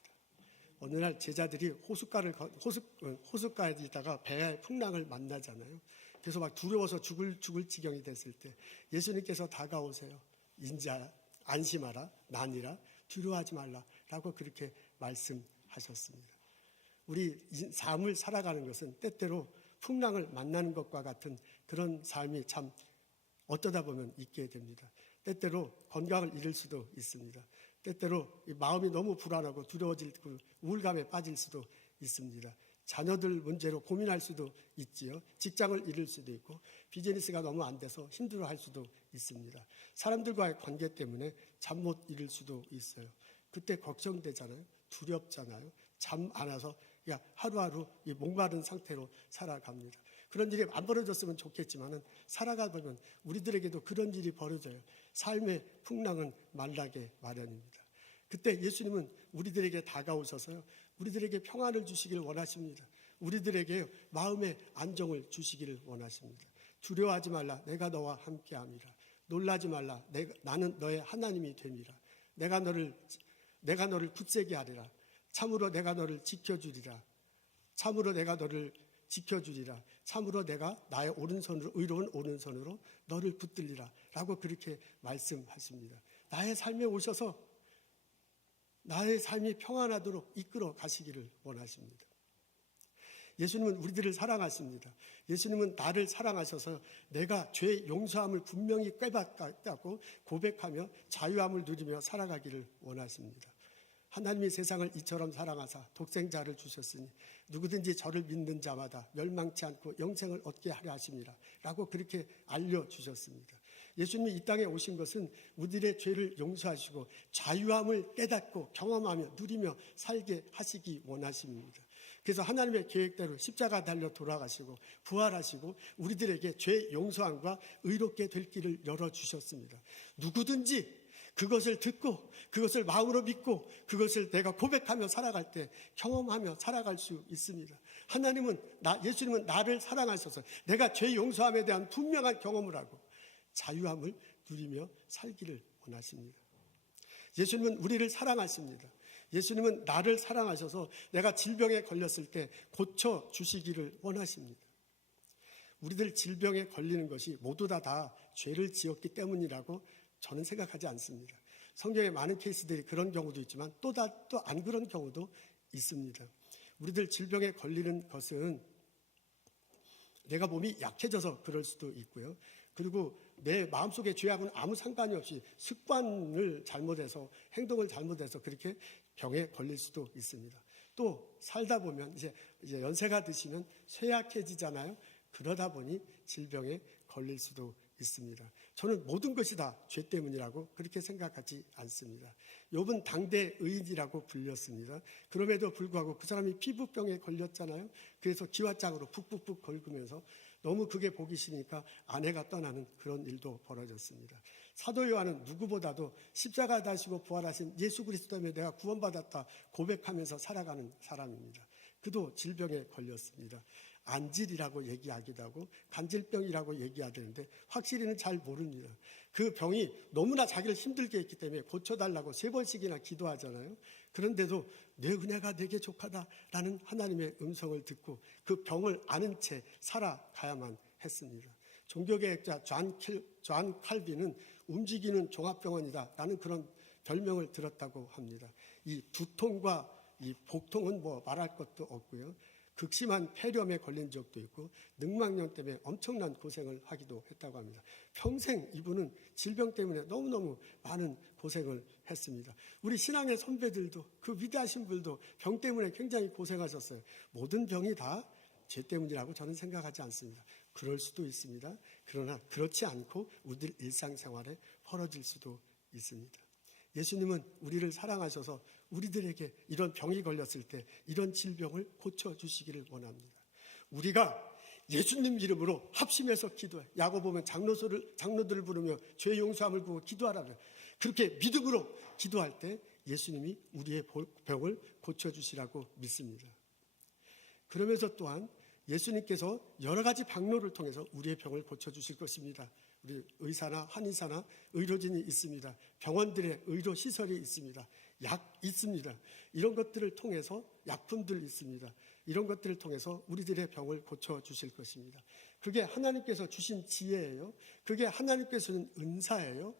어느 날 제자들이 호숫가에 있다가 배의 풍랑을 만나잖아요. 그래서 막 두려워서 죽을 지경이 됐을 때 예수님께서 다가오세요. 인자야, 안심하라, 나니라, 두려워하지 말라라고 그렇게 말씀하셨습니다. 우리 삶을 살아가는 것은 때때로 풍랑을 만나는 것과 같은 그런 삶이 참 어쩌다 보면 있게 됩니다. 때때로 건강을 잃을 수도 있습니다. 때때로 마음이 너무 불안하고 두려워지고 우울감에 빠질 수도 있습니다. 자녀들 문제로 고민할 수도 있지요. 직장을 잃을 수도 있고 비즈니스가 너무 안 돼서 힘들어할 수도 있습니다. 사람들과의 관계 때문에 잠 못 이룰 수도 있어요. 그때 걱정되잖아요. 두렵잖아요. 잠 안 와서 그냥 하루하루 목마른 상태로 살아갑니다. 그런 일이 안 벌어졌으면 좋겠지만은 살아가 보면 우리들에게도 그런 일이 벌어져요. 삶의 풍랑은 만나게 마련입니다. 그때 예수님은 우리들에게 다가오셔서요. 우리들에게 평안을 주시기를 원하십니다. 우리들에게 마음의 안정을 주시기를 원하십니다. 두려워하지 말라. 내가 너와 함께함이라. 놀라지 말라. 나는 너의 하나님이 됨이라. 내가 너를 굳세게 하리라. 참으로 내가 너를 지켜주리라. 참으로 내가 너를 지켜주리라. 참으로 내가 나의 오른손으로 의로운 오른손으로 너를 붙들리라 라고 그렇게 말씀하십니다. 나의 삶에 오셔서 나의 삶이 평안하도록 이끌어 가시기를 원하십니다. 예수님은 우리들을 사랑하십니다. 예수님은 나를 사랑하셔서 내가 죄 용서함을 분명히 깨닫고 고백하며 자유함을 누리며 살아가기를 원하십니다. 하나님이 세상을 이처럼 사랑하사 독생자를 주셨으니 누구든지 저를 믿는 자마다 멸망치 않고 영생을 얻게 하려 하심이라 라고 그렇게 알려주셨습니다. 예수님이 이 땅에 오신 것은 우리들의 죄를 용서하시고 자유함을 깨닫고 경험하며 누리며 살게 하시기 원하십니다. 그래서 하나님의 계획대로 십자가 달려 돌아가시고 부활하시고 우리들에게 죄 용서함과 의롭게 될 길을 열어주셨습니다. 누구든지 그것을 듣고 그것을 마음으로 믿고 그것을 내가 고백하며 살아갈 때 경험하며 살아갈 수 있습니다. 예수님은 나를 사랑하셔서 내가 죄 용서함에 대한 분명한 경험을 하고 자유함을 누리며 살기를 원하십니다. 예수님은 우리를 사랑하십니다. 예수님은 나를 사랑하셔서 내가 질병에 걸렸을 때 고쳐주시기를 원하십니다. 우리들 질병에 걸리는 것이 모두 다 죄를 지었기 때문이라고 저는 생각하지 않습니다. 성경에 많은 케이스들이 그런 경우도 있지만 또 안 그런 경우도 있습니다. 우리들 질병에 걸리는 것은 내가 몸이 약해져서 그럴 수도 있고요. 그리고 내 마음속에 죄하고는 아무 상관이 없이 습관을 잘못해서 행동을 잘못해서 그렇게 병에 걸릴 수도 있습니다. 또 살다 보면 이제 연세가 드시면 쇠약해지잖아요. 그러다 보니 질병에 걸릴 수도 있습니다. 저는 모든 것이 다 죄 때문이라고 그렇게 생각하지 않습니다. 욥은 당대 의인이라고 불렸습니다. 그럼에도 불구하고 그 사람이 피부병에 걸렸잖아요. 그래서 기와장으로 푹푹푹 긁으면서 너무 그게 보기 싫으니까 아내가 떠나는 그런 일도 벌어졌습니다. 사도 요한은 누구보다도 십자가 다시고 부활하신 예수 그리스도 때문에 내가 구원받았다 고백하면서 살아가는 사람입니다. 그도 질병에 걸렸습니다. 안질이라고 얘기하기도 하고 간질병이라고 얘기하는데 확실히는 잘 모릅니다. 그 병이 너무나 자기를 힘들게 했기 때문에 고쳐달라고 3번씩이나 기도하잖아요. 그런데도 내 은혜가 내게 족하다라는 하나님의 음성을 듣고 그 병을 아는 채 살아가야만 했습니다. 종교개혁자 존 칼빈은 움직이는 종합병원이다라는 그런 별명을 들었다고 합니다. 이 두통과 이 복통은 뭐 말할 것도 없고요. 극심한 폐렴에 걸린 적도 있고 늑막염 때문에 엄청난 고생을 하기도 했다고 합니다. 평생 이분은 질병 때문에 너무너무 많은 고생을 했습니다. 우리 신앙의 선배들도 그 위대하신 분들도 병 때문에 굉장히 고생하셨어요. 모든 병이 다 죄 때문이라고 저는 생각하지 않습니다. 그럴 수도 있습니다. 그러나 그렇지 않고 우리들 일상생활에 벌어질 수도 있습니다. 예수님은 우리를 사랑하셔서 우리들에게 이런 병이 걸렸을 때 이런 질병을 고쳐주시기를 원합니다. 우리가 예수님 이름으로 합심해서 기도해. 야고 보면 장로들을 부르며 죄 용서함을 구하고 기도하라며. 그렇게 믿음으로 기도할 때 예수님이 우리의 병을 고쳐주시라고 믿습니다. 그러면서 또한 예수님께서 여러 가지 방로를 통해서 우리의 병을 고쳐주실 것입니다. 우리 의사나 한의사나 의료진이 있습니다. 병원들의 의료 시설이 있습니다. 약 있습니다. 이런 것들을 통해서 약품들 있습니다. 이런 것들을 통해서 우리들의 병을 고쳐주실 것입니다. 그게 하나님께서 주신 지혜예요. 그게 하나님께서는 은사예요.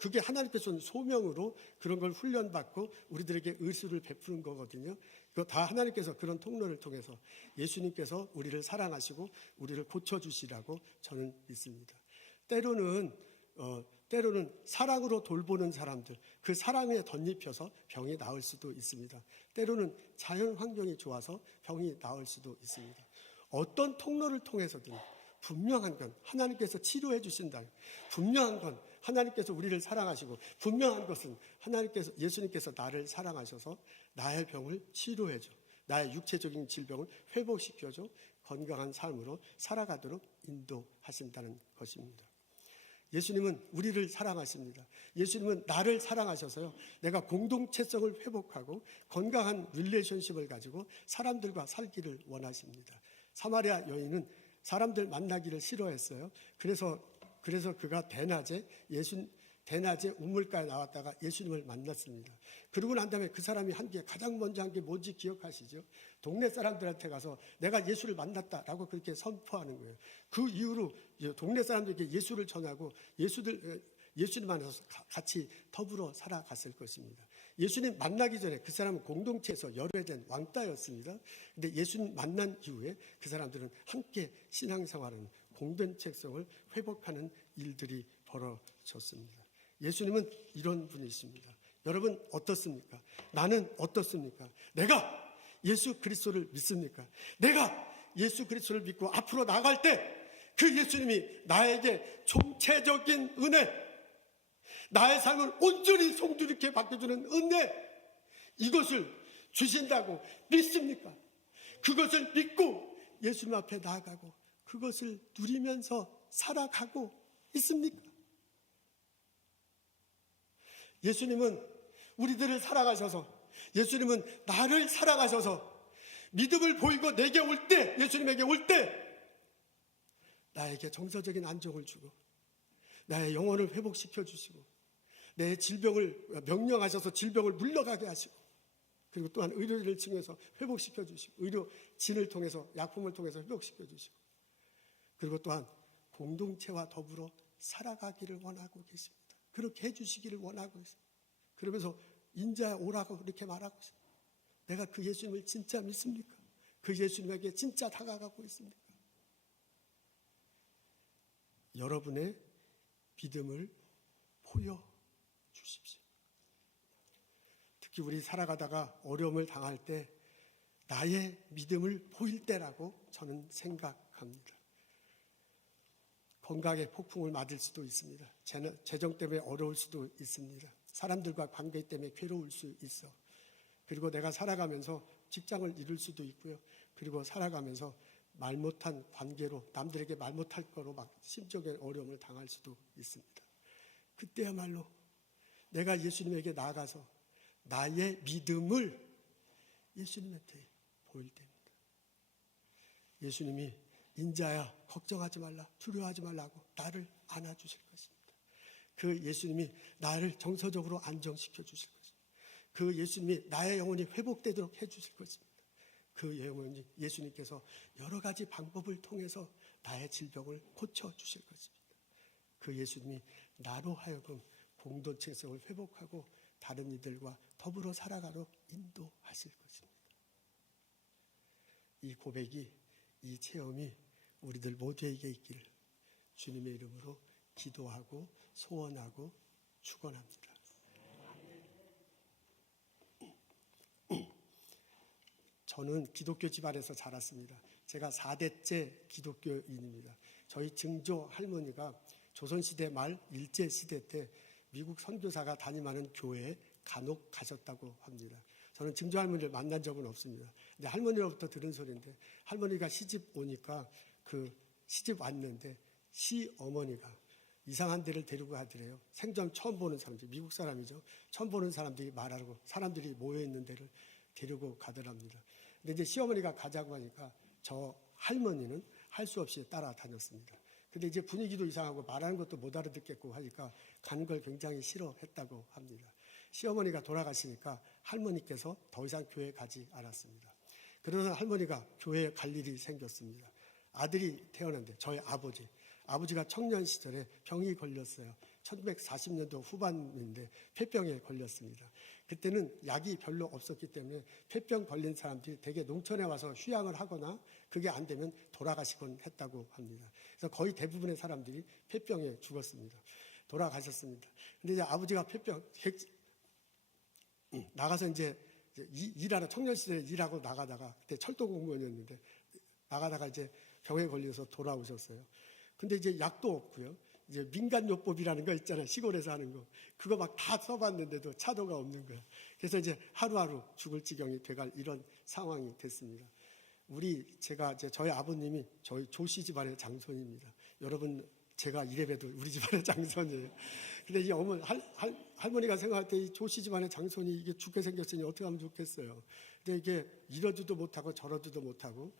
그게 하나님께서는 소명으로 그런 걸 훈련받고 우리들에게 의술을 베푸는 거거든요. 그거 다 하나님께서 그런 통로를 통해서 예수님께서 우리를 사랑하시고 우리를 고쳐주시라고 저는 믿습니다. 때로는 사랑으로 돌보는 사람들, 그 사랑에 덧입혀서 병이 나을 수도 있습니다. 때로는 자연 환경이 좋아서 병이 나을 수도 있습니다. 어떤 통로를 통해서든 분명한 건 하나님께서 치료해 주신다. 분명한 건 하나님께서 우리를 사랑하시고 분명한 것은 예수님께서 나를 사랑하셔서 나의 병을 치료해줘. 나의 육체적인 질병을 회복시켜줘. 건강한 삶으로 살아가도록 인도하신다는 것입니다. 예수님은 우리를 사랑하십니다. 예수님은 나를 사랑하셔서요. 내가 공동체성을 회복하고 건강한 릴레이션십을 가지고 사람들과 살기를 원하십니다. 사마리아 여인은 사람들 만나기를 싫어했어요. 그래서 그가 대낮에 우물가에 나왔다가 예수님을 만났습니다. 그러고 난 다음에 그 사람이 가장 먼저 한 게 뭔지 기억하시죠? 동네 사람들한테 가서 내가 예수를 만났다라고 그렇게 선포하는 거예요. 그 이후로 동네 사람들에게 예수를 전하고 예수님 만나서 같이 더불어 살아갔을 것입니다. 예수님 만나기 전에 그 사람은 공동체에서 열애된 왕따였습니다. 근데 예수님 만난 이후에 그 사람들은 함께 신앙생활하는 공동체성을 회복하는 일들이 벌어졌습니다. 예수님은 이런 분이십니다. 여러분 어떻습니까? 나는 어떻습니까? 내가 예수 그리스도를 믿습니까? 내가 예수 그리스도를 믿고 앞으로 나갈 때 그 예수님이 나에게 총체적인 은혜, 나의 삶을 온전히 송두리게 바꿔주는 은혜, 이것을 주신다고 믿습니까? 그것을 믿고 예수님 앞에 나아가고 그것을 누리면서 살아가고 있습니까? 예수님은 우리들을 사랑하셔서, 예수님은 나를 사랑하셔서 믿음을 보이고 내게 올 때, 예수님에게 올 때 나에게 정서적인 안정을 주고 나의 영혼을 회복시켜 주시고 내 질병을 명령하셔서 질병을 물러가게 하시고 그리고 또한 의료진을 통해서 회복시켜 주시고 의료진을 통해서 약품을 통해서 회복시켜 주시고 그리고 또한 공동체와 더불어 살아가기를 원하고 계십니다. 그렇게 해주시기를 원하고 있습니다. 그러면서 인자야 오라고 그렇게 말하고 있습니다. 내가 그 예수님을 진짜 믿습니까? 그 예수님에게 진짜 다가가고 있습니까? 여러분의 믿음을 보여주십시오. 특히 우리 살아가다가 어려움을 당할 때 나의 믿음을 보일 때라고 저는 생각합니다. 건강에 폭풍을 맞을 수도 있습니다. 재정 때문에 어려울 수도 있습니다. 사람들과 관계 때문에 괴로울 수 있어. 그리고 내가 살아가면서 직장을 잃을 수도 있고요. 그리고 살아가면서 말 못한 관계로 남들에게 말 못할 거로 막 심적인 어려움을 당할 수도 있습니다. 그때야말로 내가 예수님에게 나아가서 나의 믿음을 예수님한테 보일 때입니다. 예수님이 인자야 걱정하지 말라 두려워하지 말라고 나를 안아주실 것입니다. 그 예수님이 나를 정서적으로 안정시켜 주실 것입니다. 그 예수님이 나의 영혼이 회복되도록 해주실 것입니다. 그 영혼이 예수님께서 여러 가지 방법을 통해서 나의 질병을 고쳐주실 것입니다. 그 예수님이 나로 하여금 공동체성을 회복하고 다른 이들과 더불어 살아가도록 인도하실 것입니다. 이 고백이, 이 체험이 우리들 모두에게 있기를 주님의 이름으로 기도하고 소원하고 축원합니다. 저는 기독교 집안에서 자랐습니다. 제가 4대째 기독교인입니다. 저희 증조 할머니가 조선시대 말 일제시대 때 미국 선교사가 담임하는 교회에 간혹 가셨다고 합니다. 저는 증조 할머니를 만난 적은 없습니다. 근데 할머니로부터 들은 소리인데 할머니가 시집 오니까 그 시집 왔는데 시어머니가 이상한 데를 데리고 가더래요. 생전 처음 보는 사람들, 미국 사람이죠. 처음 보는 사람들이 말하고 사람들이 모여있는 데를 데리고 가더랍니다. 근데 이제 시어머니가 가자고 하니까 저 할머니는 할 수 없이 따라다녔습니다. 근데 이제 분위기도 이상하고 말하는 것도 못 알아듣겠고 하니까 가는 걸 굉장히 싫어했다고 합니다. 시어머니가 돌아가시니까 할머니께서 더 이상 교회에 가지 않았습니다. 그러다 할머니가 교회에 갈 일이 생겼습니다. 아들이 태어났는데 저희 아버지가 청년 시절에 병이 걸렸어요. 1940년도 후반인데 폐병에 걸렸습니다. 그때는 약이 별로 없었기 때문에 폐병 걸린 사람들이 대개 농촌에 와서 휴양을 하거나 그게 안 되면 돌아가시곤 했다고 합니다. 그래서 거의 대부분의 사람들이 폐병에 죽었습니다. 돌아가셨습니다. 근데 이제 아버지가 나가서 이제 일하러 청년 시절에 일하고 나가다가 그때 철도 공무원이었는데 나가다가 이제 병에 걸려서 돌아오셨어요. 근데 이제 약도 없고요. 이제 민간요법이라는 거 있잖아요. 시골에서 하는 거. 그거 막 다 써봤는데도 차도가 없는 거예요. 그래서 이제 하루하루 죽을 지경이 돼갈 이런 상황이 됐습니다. 제가 이제 저희 아버님이 저희 조씨 집안의 장손입니다. 여러분, 제가 이래봬도 우리 집안의 장손이에요. 근데 이 할머니가 생각할 때 이 조씨 집안의 장손이 이게 죽게 생겼으니 어떻게 하면 좋겠어요. 근데 이게 이러지도 못하고 저러지도 못하고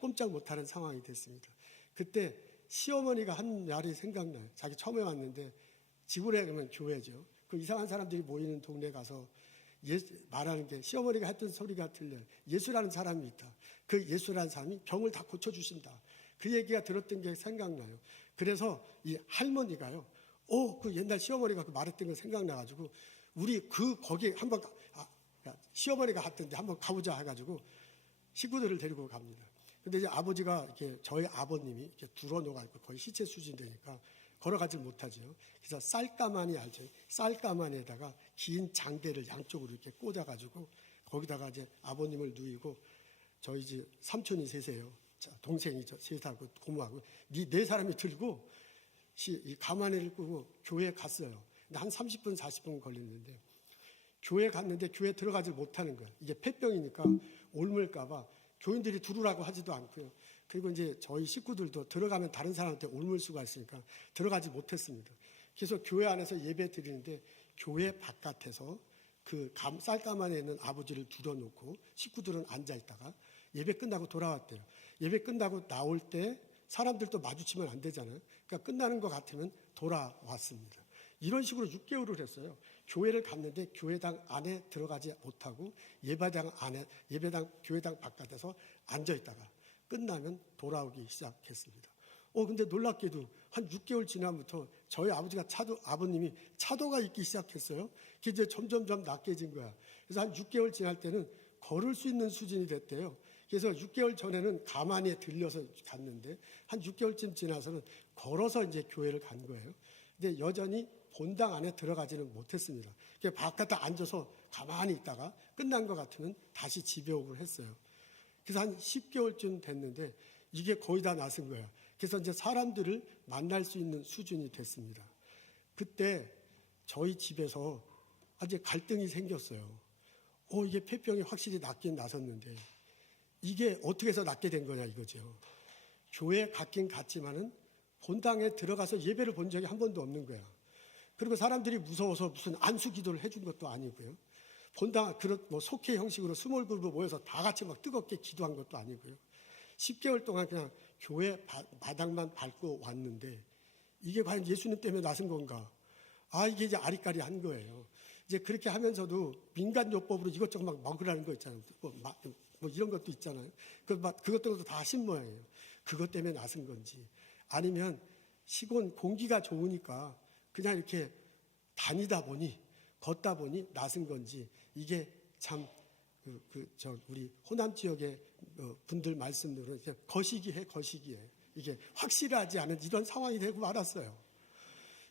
꼼짝 못하는 상황이 됐습니다. 그때 시어머니가 한 말이 생각나요. 자기 처음에 왔는데 지구에 가면 교회죠. 그 이상한 사람들이 모이는 동네 가서 말하는 게 시어머니가 했던 소리가 들려요. 예수라는 사람이 있다. 그 예수라는 사람이 병을 다 고쳐주신다. 그 얘기가 들었던 게 생각나요. 그래서 이 할머니가요. 그 옛날 시어머니가 그 말했던 거 생각나가지고 우리 거기 한번 시어머니가 갔던데 한번 가보자 해가지고 식구들을 데리고 갑니다. 근데 이제 아버지가 이렇게 저희 아버님이 이렇게 들어놓아가지고 거의 시체 수준 되니까 걸어가지 못하죠. 그래서 쌀가마니 알죠? 쌀가마니에다가 긴 장대를 양쪽으로 이렇게 꽂아가지고 거기다가 이제 아버님을 누이고 저희 이제 삼촌이 셋이에요. 동생이죠. 셋하고 고모하고 네 사람이 들고 이 가마니를 끄고 교회에 갔어요. 근데 한 30분 40분 걸렸는데 교회 갔는데 교회 들어가지 못하는 거예요. 이게 폐병이니까 옮을까봐 교인들이 들어오라고 하지도 않고요. 그리고 이제 저희 식구들도 들어가면 다른 사람한테 옮을 수가 있으니까 들어가지 못했습니다. 그래서 교회 안에서 예배 드리는데 교회 바깥에서 그 쌀가마니에 있는 아버지를 둘러놓고 식구들은 앉아있다가 예배 끝나고 돌아왔대요. 예배 끝나고 나올 때 사람들도 마주치면 안 되잖아요. 그러니까 끝나는 것 같으면 돌아왔습니다. 이런 식으로 6개월을 했어요. 교회를 갔는데 교회당 안에 들어가지 못하고 교회당 바깥에서 앉아있다가 끝나면 돌아오기 시작했습니다. 근데 놀랍게도 한 6개월 지나부터 저희 아버님이 차도가 있기 시작했어요. 그게 이제 점점점 낫게진 거야. 그래서 한 6개월 지날 때는 걸을 수 있는 수준이 됐대요. 그래서 6개월 전에는 가만히 들려서 갔는데 한 6개월쯤 지나서는 걸어서 이제 교회를 간 거예요. 근데 여전히 본당 안에 들어가지는 못했습니다. 바깥에 앉아서 가만히 있다가 끝난 것 같으면 다시 집에 오고 했어요. 그래서 한 10개월쯤 됐는데 이게 거의 다 나선 거예요. 그래서 이제 사람들을 만날 수 있는 수준이 됐습니다. 그때 저희 집에서 아주 갈등이 생겼어요. 이게 폐병이 확실히 낫긴 나섰는데 이게 어떻게 해서 낫게 된 거냐 이거죠. 교회 갔긴 갔지만은 본당에 들어가서 예배를 본 적이 한 번도 없는 거야. 그리고 사람들이 무서워서 무슨 안수 기도를 해준 것도 아니고요. 본당 속회 형식으로 스몰 그룹으로 모여서 다 같이 막 뜨겁게 기도한 것도 아니고요. 10개월 동안 그냥 교회 마당만 밟고 왔는데 이게 과연 예수님 때문에 나선 건가? 이게 이제 아리까리한 거예요. 이제 그렇게 하면서도 민간요법으로 이것저것 막 먹으라는 거 있잖아요. 뭐 이런 것도 있잖아요. 그것들도 다 하신 모양이에요. 그것 때문에 나선 건지 아니면 시골 공기가 좋으니까 그냥 이렇게 다니다 보니 걷다 보니 나선 건지 이게 참 우리 호남 지역의 분들 말씀대로 거시기해 이게 확실하지 않은 이런 상황이 되고 말았어요.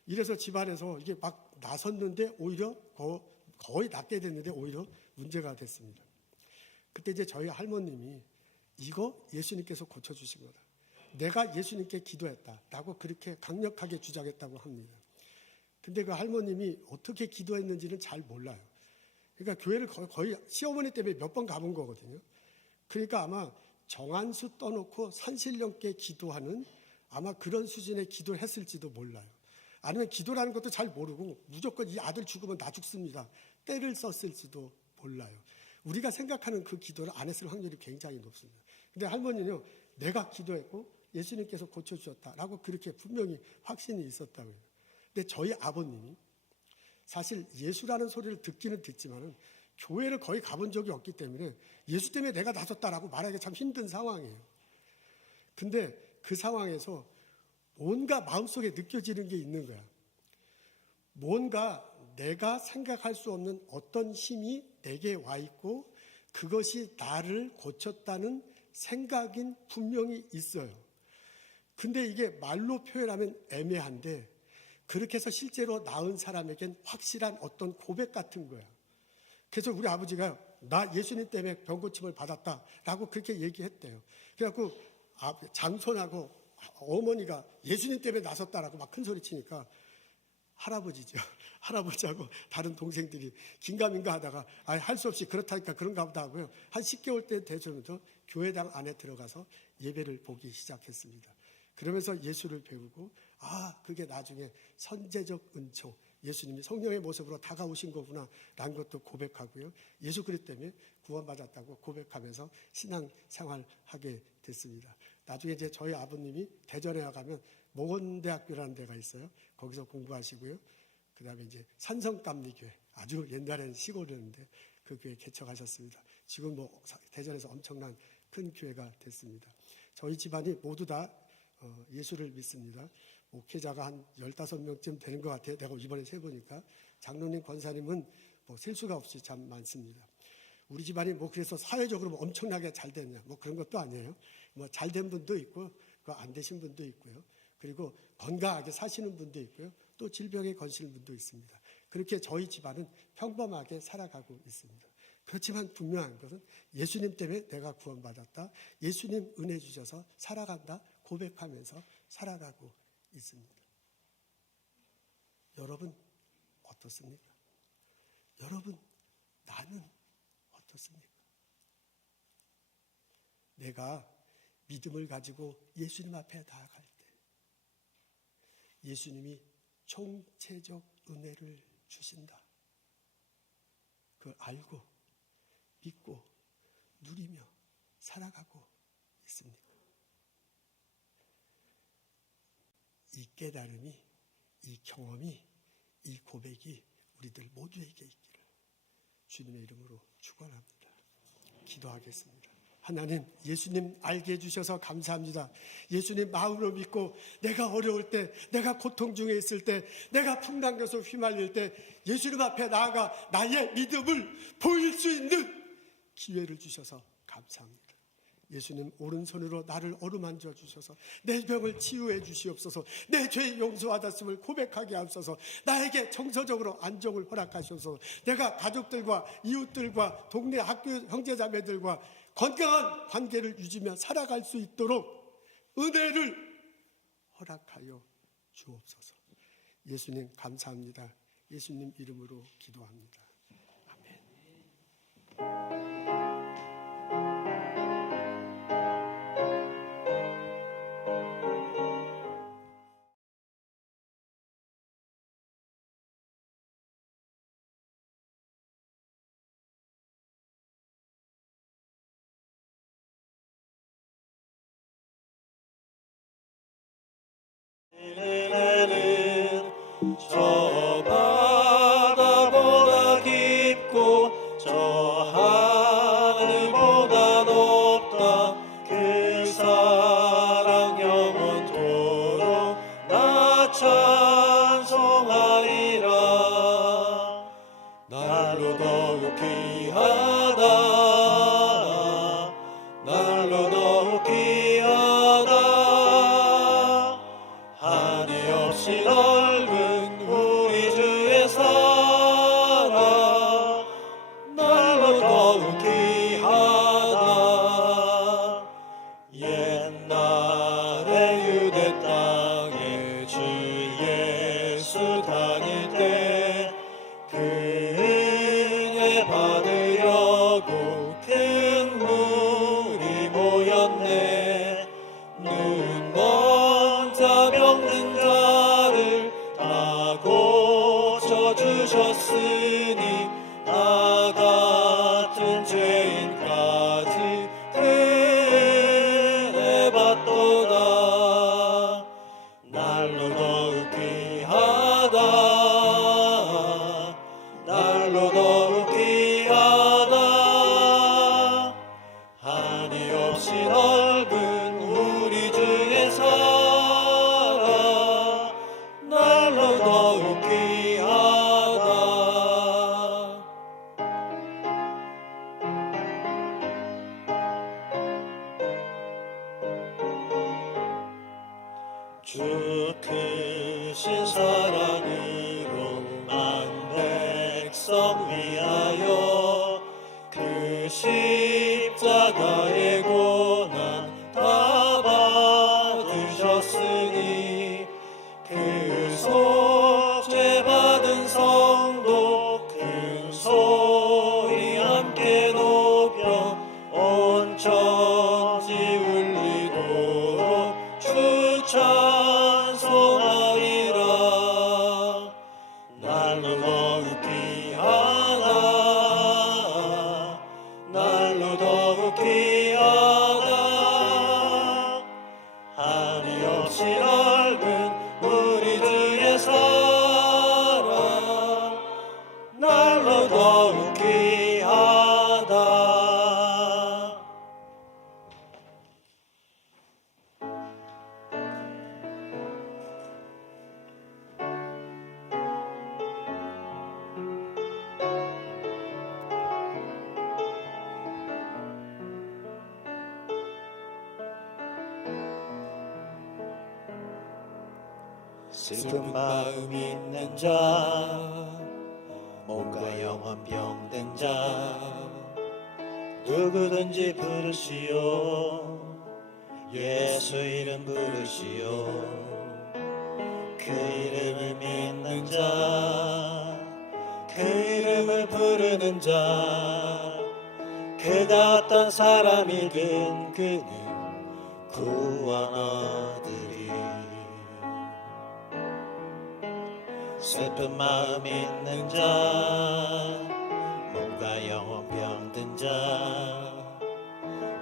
이래서 집안에서 이게 막 나섰는데 오히려 거의 낫게 됐는데 오히려 문제가 됐습니다. 그때 이제 저희 할머님이 이거 예수님께서 고쳐주신 거다. 내가 예수님께 기도했다라고 그렇게 강력하게 주장했다고 합니다. 근데 그 할머님이 어떻게 기도했는지는 잘 몰라요. 그러니까 교회를 거의 시어머니 때문에 몇 번 가본 거거든요. 그러니까 아마 정한수 떠놓고 산신령께 기도하는 아마 그런 수준의 기도를 했을지도 몰라요. 아니면 기도라는 것도 잘 모르고 무조건 이 아들 죽으면 나 죽습니다. 때를 썼을지도 몰라요. 우리가 생각하는 그 기도를 안 했을 확률이 굉장히 높습니다. 근데 할머니는 내가 기도했고 예수님께서 고쳐주셨다라고 그렇게 분명히 확신이 있었다고요. 근데 저희 아버님이 사실 예수라는 소리를 듣기는 듣지만은 교회를 거의 가본 적이 없기 때문에 예수 때문에 내가 나섰다라고 말하기 참 힘든 상황이에요. 근데 그 상황에서 뭔가 마음속에 느껴지는 게 있는 거야. 뭔가 내가 생각할 수 없는 어떤 힘이 내게 와 있고 그것이 나를 고쳤다는 생각인 분명히 있어요. 근데 이게 말로 표현하면 애매한데 그렇게 해서 실제로 나은 사람에겐 확실한 어떤 고백 같은 거야. 그래서 우리 아버지가 나 예수님 때문에 병고침을 받았다라고 그렇게 얘기했대요. 그래갖고 장손하고 어머니가 예수님 때문에 나섰다라고 막 큰 소리 치니까 할아버지죠. 할아버지하고 다른 동생들이 긴가민가 하다가 할 수 없이 그렇다니까 그런가 보다 하고요. 한 10개월 때 되면서 교회당 안에 들어가서 예배를 보기 시작했습니다. 그러면서 예수를 배우고 그게 나중에 선제적 은총, 예수님이 성령의 모습으로 다가오신 거구나 라는 것도 고백하고요. 예수 그리스도 때문에 구원받았다고 고백하면서 신앙생활하게 됐습니다. 나중에 이제 저희 아버님이 대전에 가면 모건대학교라는 데가 있어요. 거기서 공부하시고요. 그 다음에 이제 산성감리교회, 아주 옛날에는 시골이었는데 그 교회 개척하셨습니다. 지금 대전에서 엄청난 큰 교회가 됐습니다. 저희 집안이 모두 다 예수를 믿습니다. 목회자가 한 15명쯤 되는 것 같아요. 내가 이번에 세보니까. 장로님, 권사님은 셀 수가 없이 참 많습니다. 우리 집안이 그래서 사회적으로 엄청나게 잘 됐냐, 그런 것도 아니에요. 잘 된 분도 있고, 안 되신 분도 있고요. 그리고 건강하게 사시는 분도 있고요. 또 질병에 걸리시는 분도 있습니다. 그렇게 저희 집안은 평범하게 살아가고 있습니다. 그렇지만 분명한 것은 예수님 때문에 내가 구원받았다. 예수님 은혜 주셔서 살아간다. 고백하면서 살아가고 있습니다. 여러분 어떻습니까? 여러분 나는 어떻습니까? 내가 믿음을 가지고 예수님 앞에 나아갈 때 예수님이 총체적 은혜를 주신다. 그걸 알고 믿고 누리며 살아가고 있습니까? 이 깨달음이, 이 경험이, 이 고백이 우리들 모두에게 있기를 주님의 이름으로 축원합니다. 기도하겠습니다. 하나님, 예수님 알게 해주셔서 감사합니다. 예수님 마음으로 믿고 내가 어려울 때, 내가 고통 중에 있을 때, 내가 풍랑에서 휘말릴 때 예수님 앞에 나아가 나의 믿음을 보일 수 있는 기회를 주셔서 감사합니다. 예수님 오른손으로 나를 어루만져 주셔서 내 병을 치유해 주시옵소서. 내 죄의 용서받았음을 고백하게 하옵소서. 나에게 정서적으로 안정을 허락하셔서 내가 가족들과 이웃들과 동네 학교 형제자매들과 건강한 관계를 유지하며 살아갈 수 있도록 은혜를 허락하여 주옵소서. 예수님 감사합니다. 예수님 이름으로 기도합니다. 아멘. 은혜는 저 바다보다 깊고 저 하늘보다 높다. 그 사랑 영원토록 나 찬송하리라. 날로 더욱 귀하다. 날로 더욱 귀하다. 한이 없이 넓은 우리 주의 사랑. 날로 더욱 귀하다. 옛날에 유대 땅에 주 예수 다닐 때 그 은혜 받으려고 큰 물이 모였네. 눈먼 자 병든 자를 다 고쳐주셨으니 나 같은 죄인까지 그 은혜 받도다. 날로 더욱 귀하다. 날로 더욱 귀하다. 한이 없이 넓은 우리 주의 사랑. 날로 더욱 귀하다. 주 크신 사랑으로 만 백성 위하여 그 십자가의 고난 다 받으셨으니 그 속죄 받은 성도 큰 소리 함께 높여 온 천지 울리도록 주 찬송하리라. 날로 더욱 귀하다. 날로 더욱 귀하다. 한이 없이 넓은 우리 주의 사랑. 날로 더욱 귀하다. 슬픈 마음 있는 자, 몸과 영혼 병든 자, 누구든지 부르시오. 예수 이름 부르시오. 그 이름을 믿는 자, 그 이름을 부르는 자, 그가 어떤 사람이든 그는 구원하리니. 슬픈 마음 있는 자, 몸과 영혼 병든 자,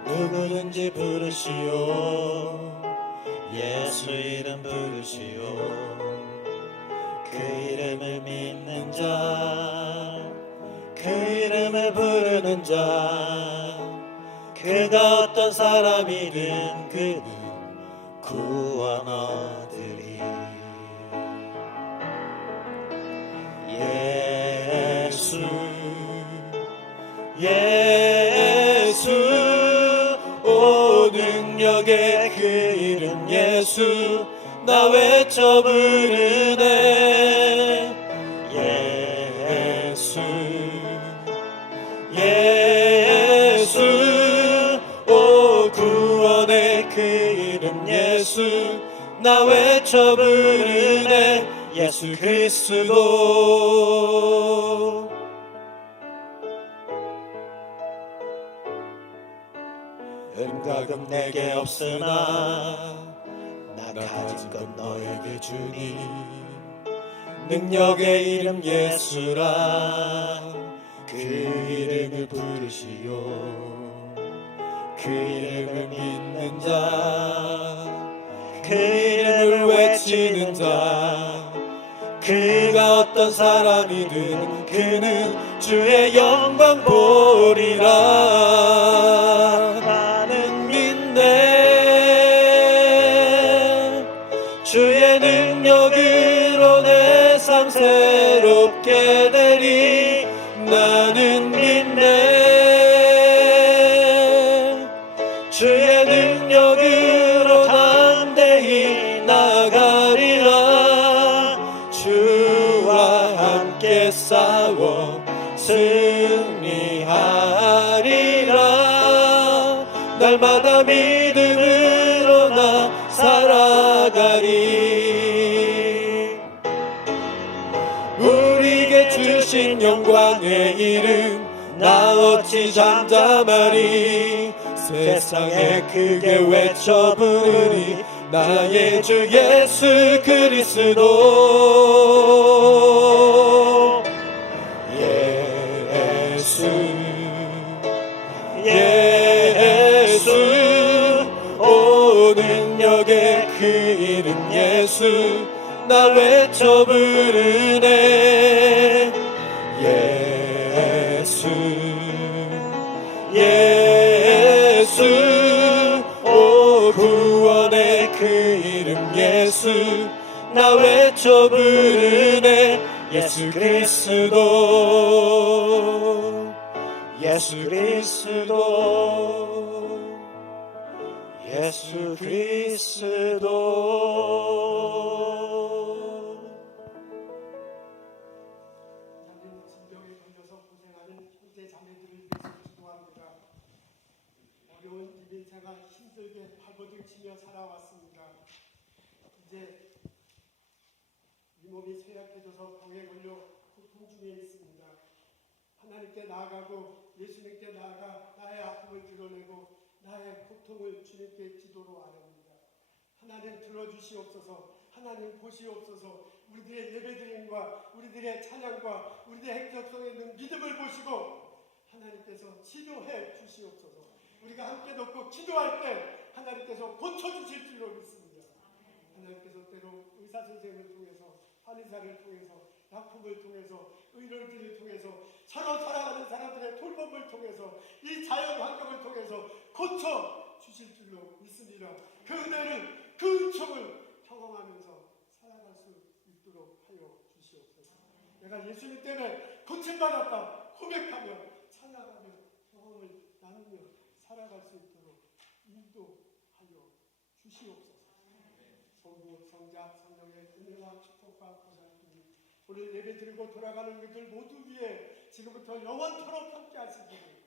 누구든지 부르시오. 예수 이름 부르시오. 그 이름을 믿는 자, 그 이름을 부르는 자, 그 그가 어떤 사람이든 그는 구원하리니. 예수 예수 오 능력의 그 이름 예수 나 외쳐 부르네. 예수 예수 오 구원의 그 이름 예수 나 외쳐 부르네. 예수 그리스도. 은과 금 내게 없으나 나 가진 건 너에게 주니. 능력의 이름 예수라 그 이름을 부르시오. 그 이름을 믿는 자 그 이름을 외치는 자 그가 어떤 사람이든 그는 주의 영광 보리라. 나는 믿네. 주의 능력으로 내 삶 새롭게 되리. 나는 믿네. 주의 능력으로 담대히 나가리라. 주와 함께 싸워 승리하리라. 날마다 믿음으로 나 살아가리. 우리에게 주신 영광의 이름 나 어찌 잠잠하리. 세상에 크게 외쳐 부르리. 나의 주 예수 그리스도. 예수 예수 오 능력의 그 이름 예수 나 외쳐 부르네. 예수 예수 오 구원의 그 이름 예수 나 외쳐 부르네. 예수 그리스도. 예수 그리스도. 예수 그리스도. 진병에 걸려서 고생하는 형제 자매들을 위해서 기도합니다. 어려운 이민 생활 힘들게 발버둥치며 살아왔습니다. 이제 이 몸이 쇠약해져서 병에 걸려 고통 중에 있습니다. 하나님께 나아가고 예수님께 나아가 나의 아픔을 드러내고 나의 고통을 주님께 기도로 아뢰옵니다. 하나님 들어주시옵소서. 하나님 보시옵소서. 우리들의 예배드림과 우리들의 찬양과 우리들의 행적 속에 있는 믿음을 보시고 하나님께서 치료해 주시옵소서. 우리가 함께 놓고 기도할 때 하나님께서 고쳐주실 줄로 믿습니다. 하나님께서 때로 의사선생님을 통해서 한의사를 통해서 약품을 통해서 의료진을 통해서 서로 살아가는 사람들의 돌봄을 통해서 이 자연 환경을 통해서 고쳐 주실 줄로 믿습니다. 그 은혜를 그 은총을 경험하면서 살아갈 수 있도록 하여 주시옵소서. 내가 예수님 때문에 고침받았다 고백하며 찬양하며 경험을 나누며 살아갈 수 있도록 인도하여 주시옵소서. 성부, 성자, 성령의 은혜와 축복과 보살핌이 오늘 예배 드리고 돌아가는 우리들 모두 위에 지금부터 영원토록 함께 하시기를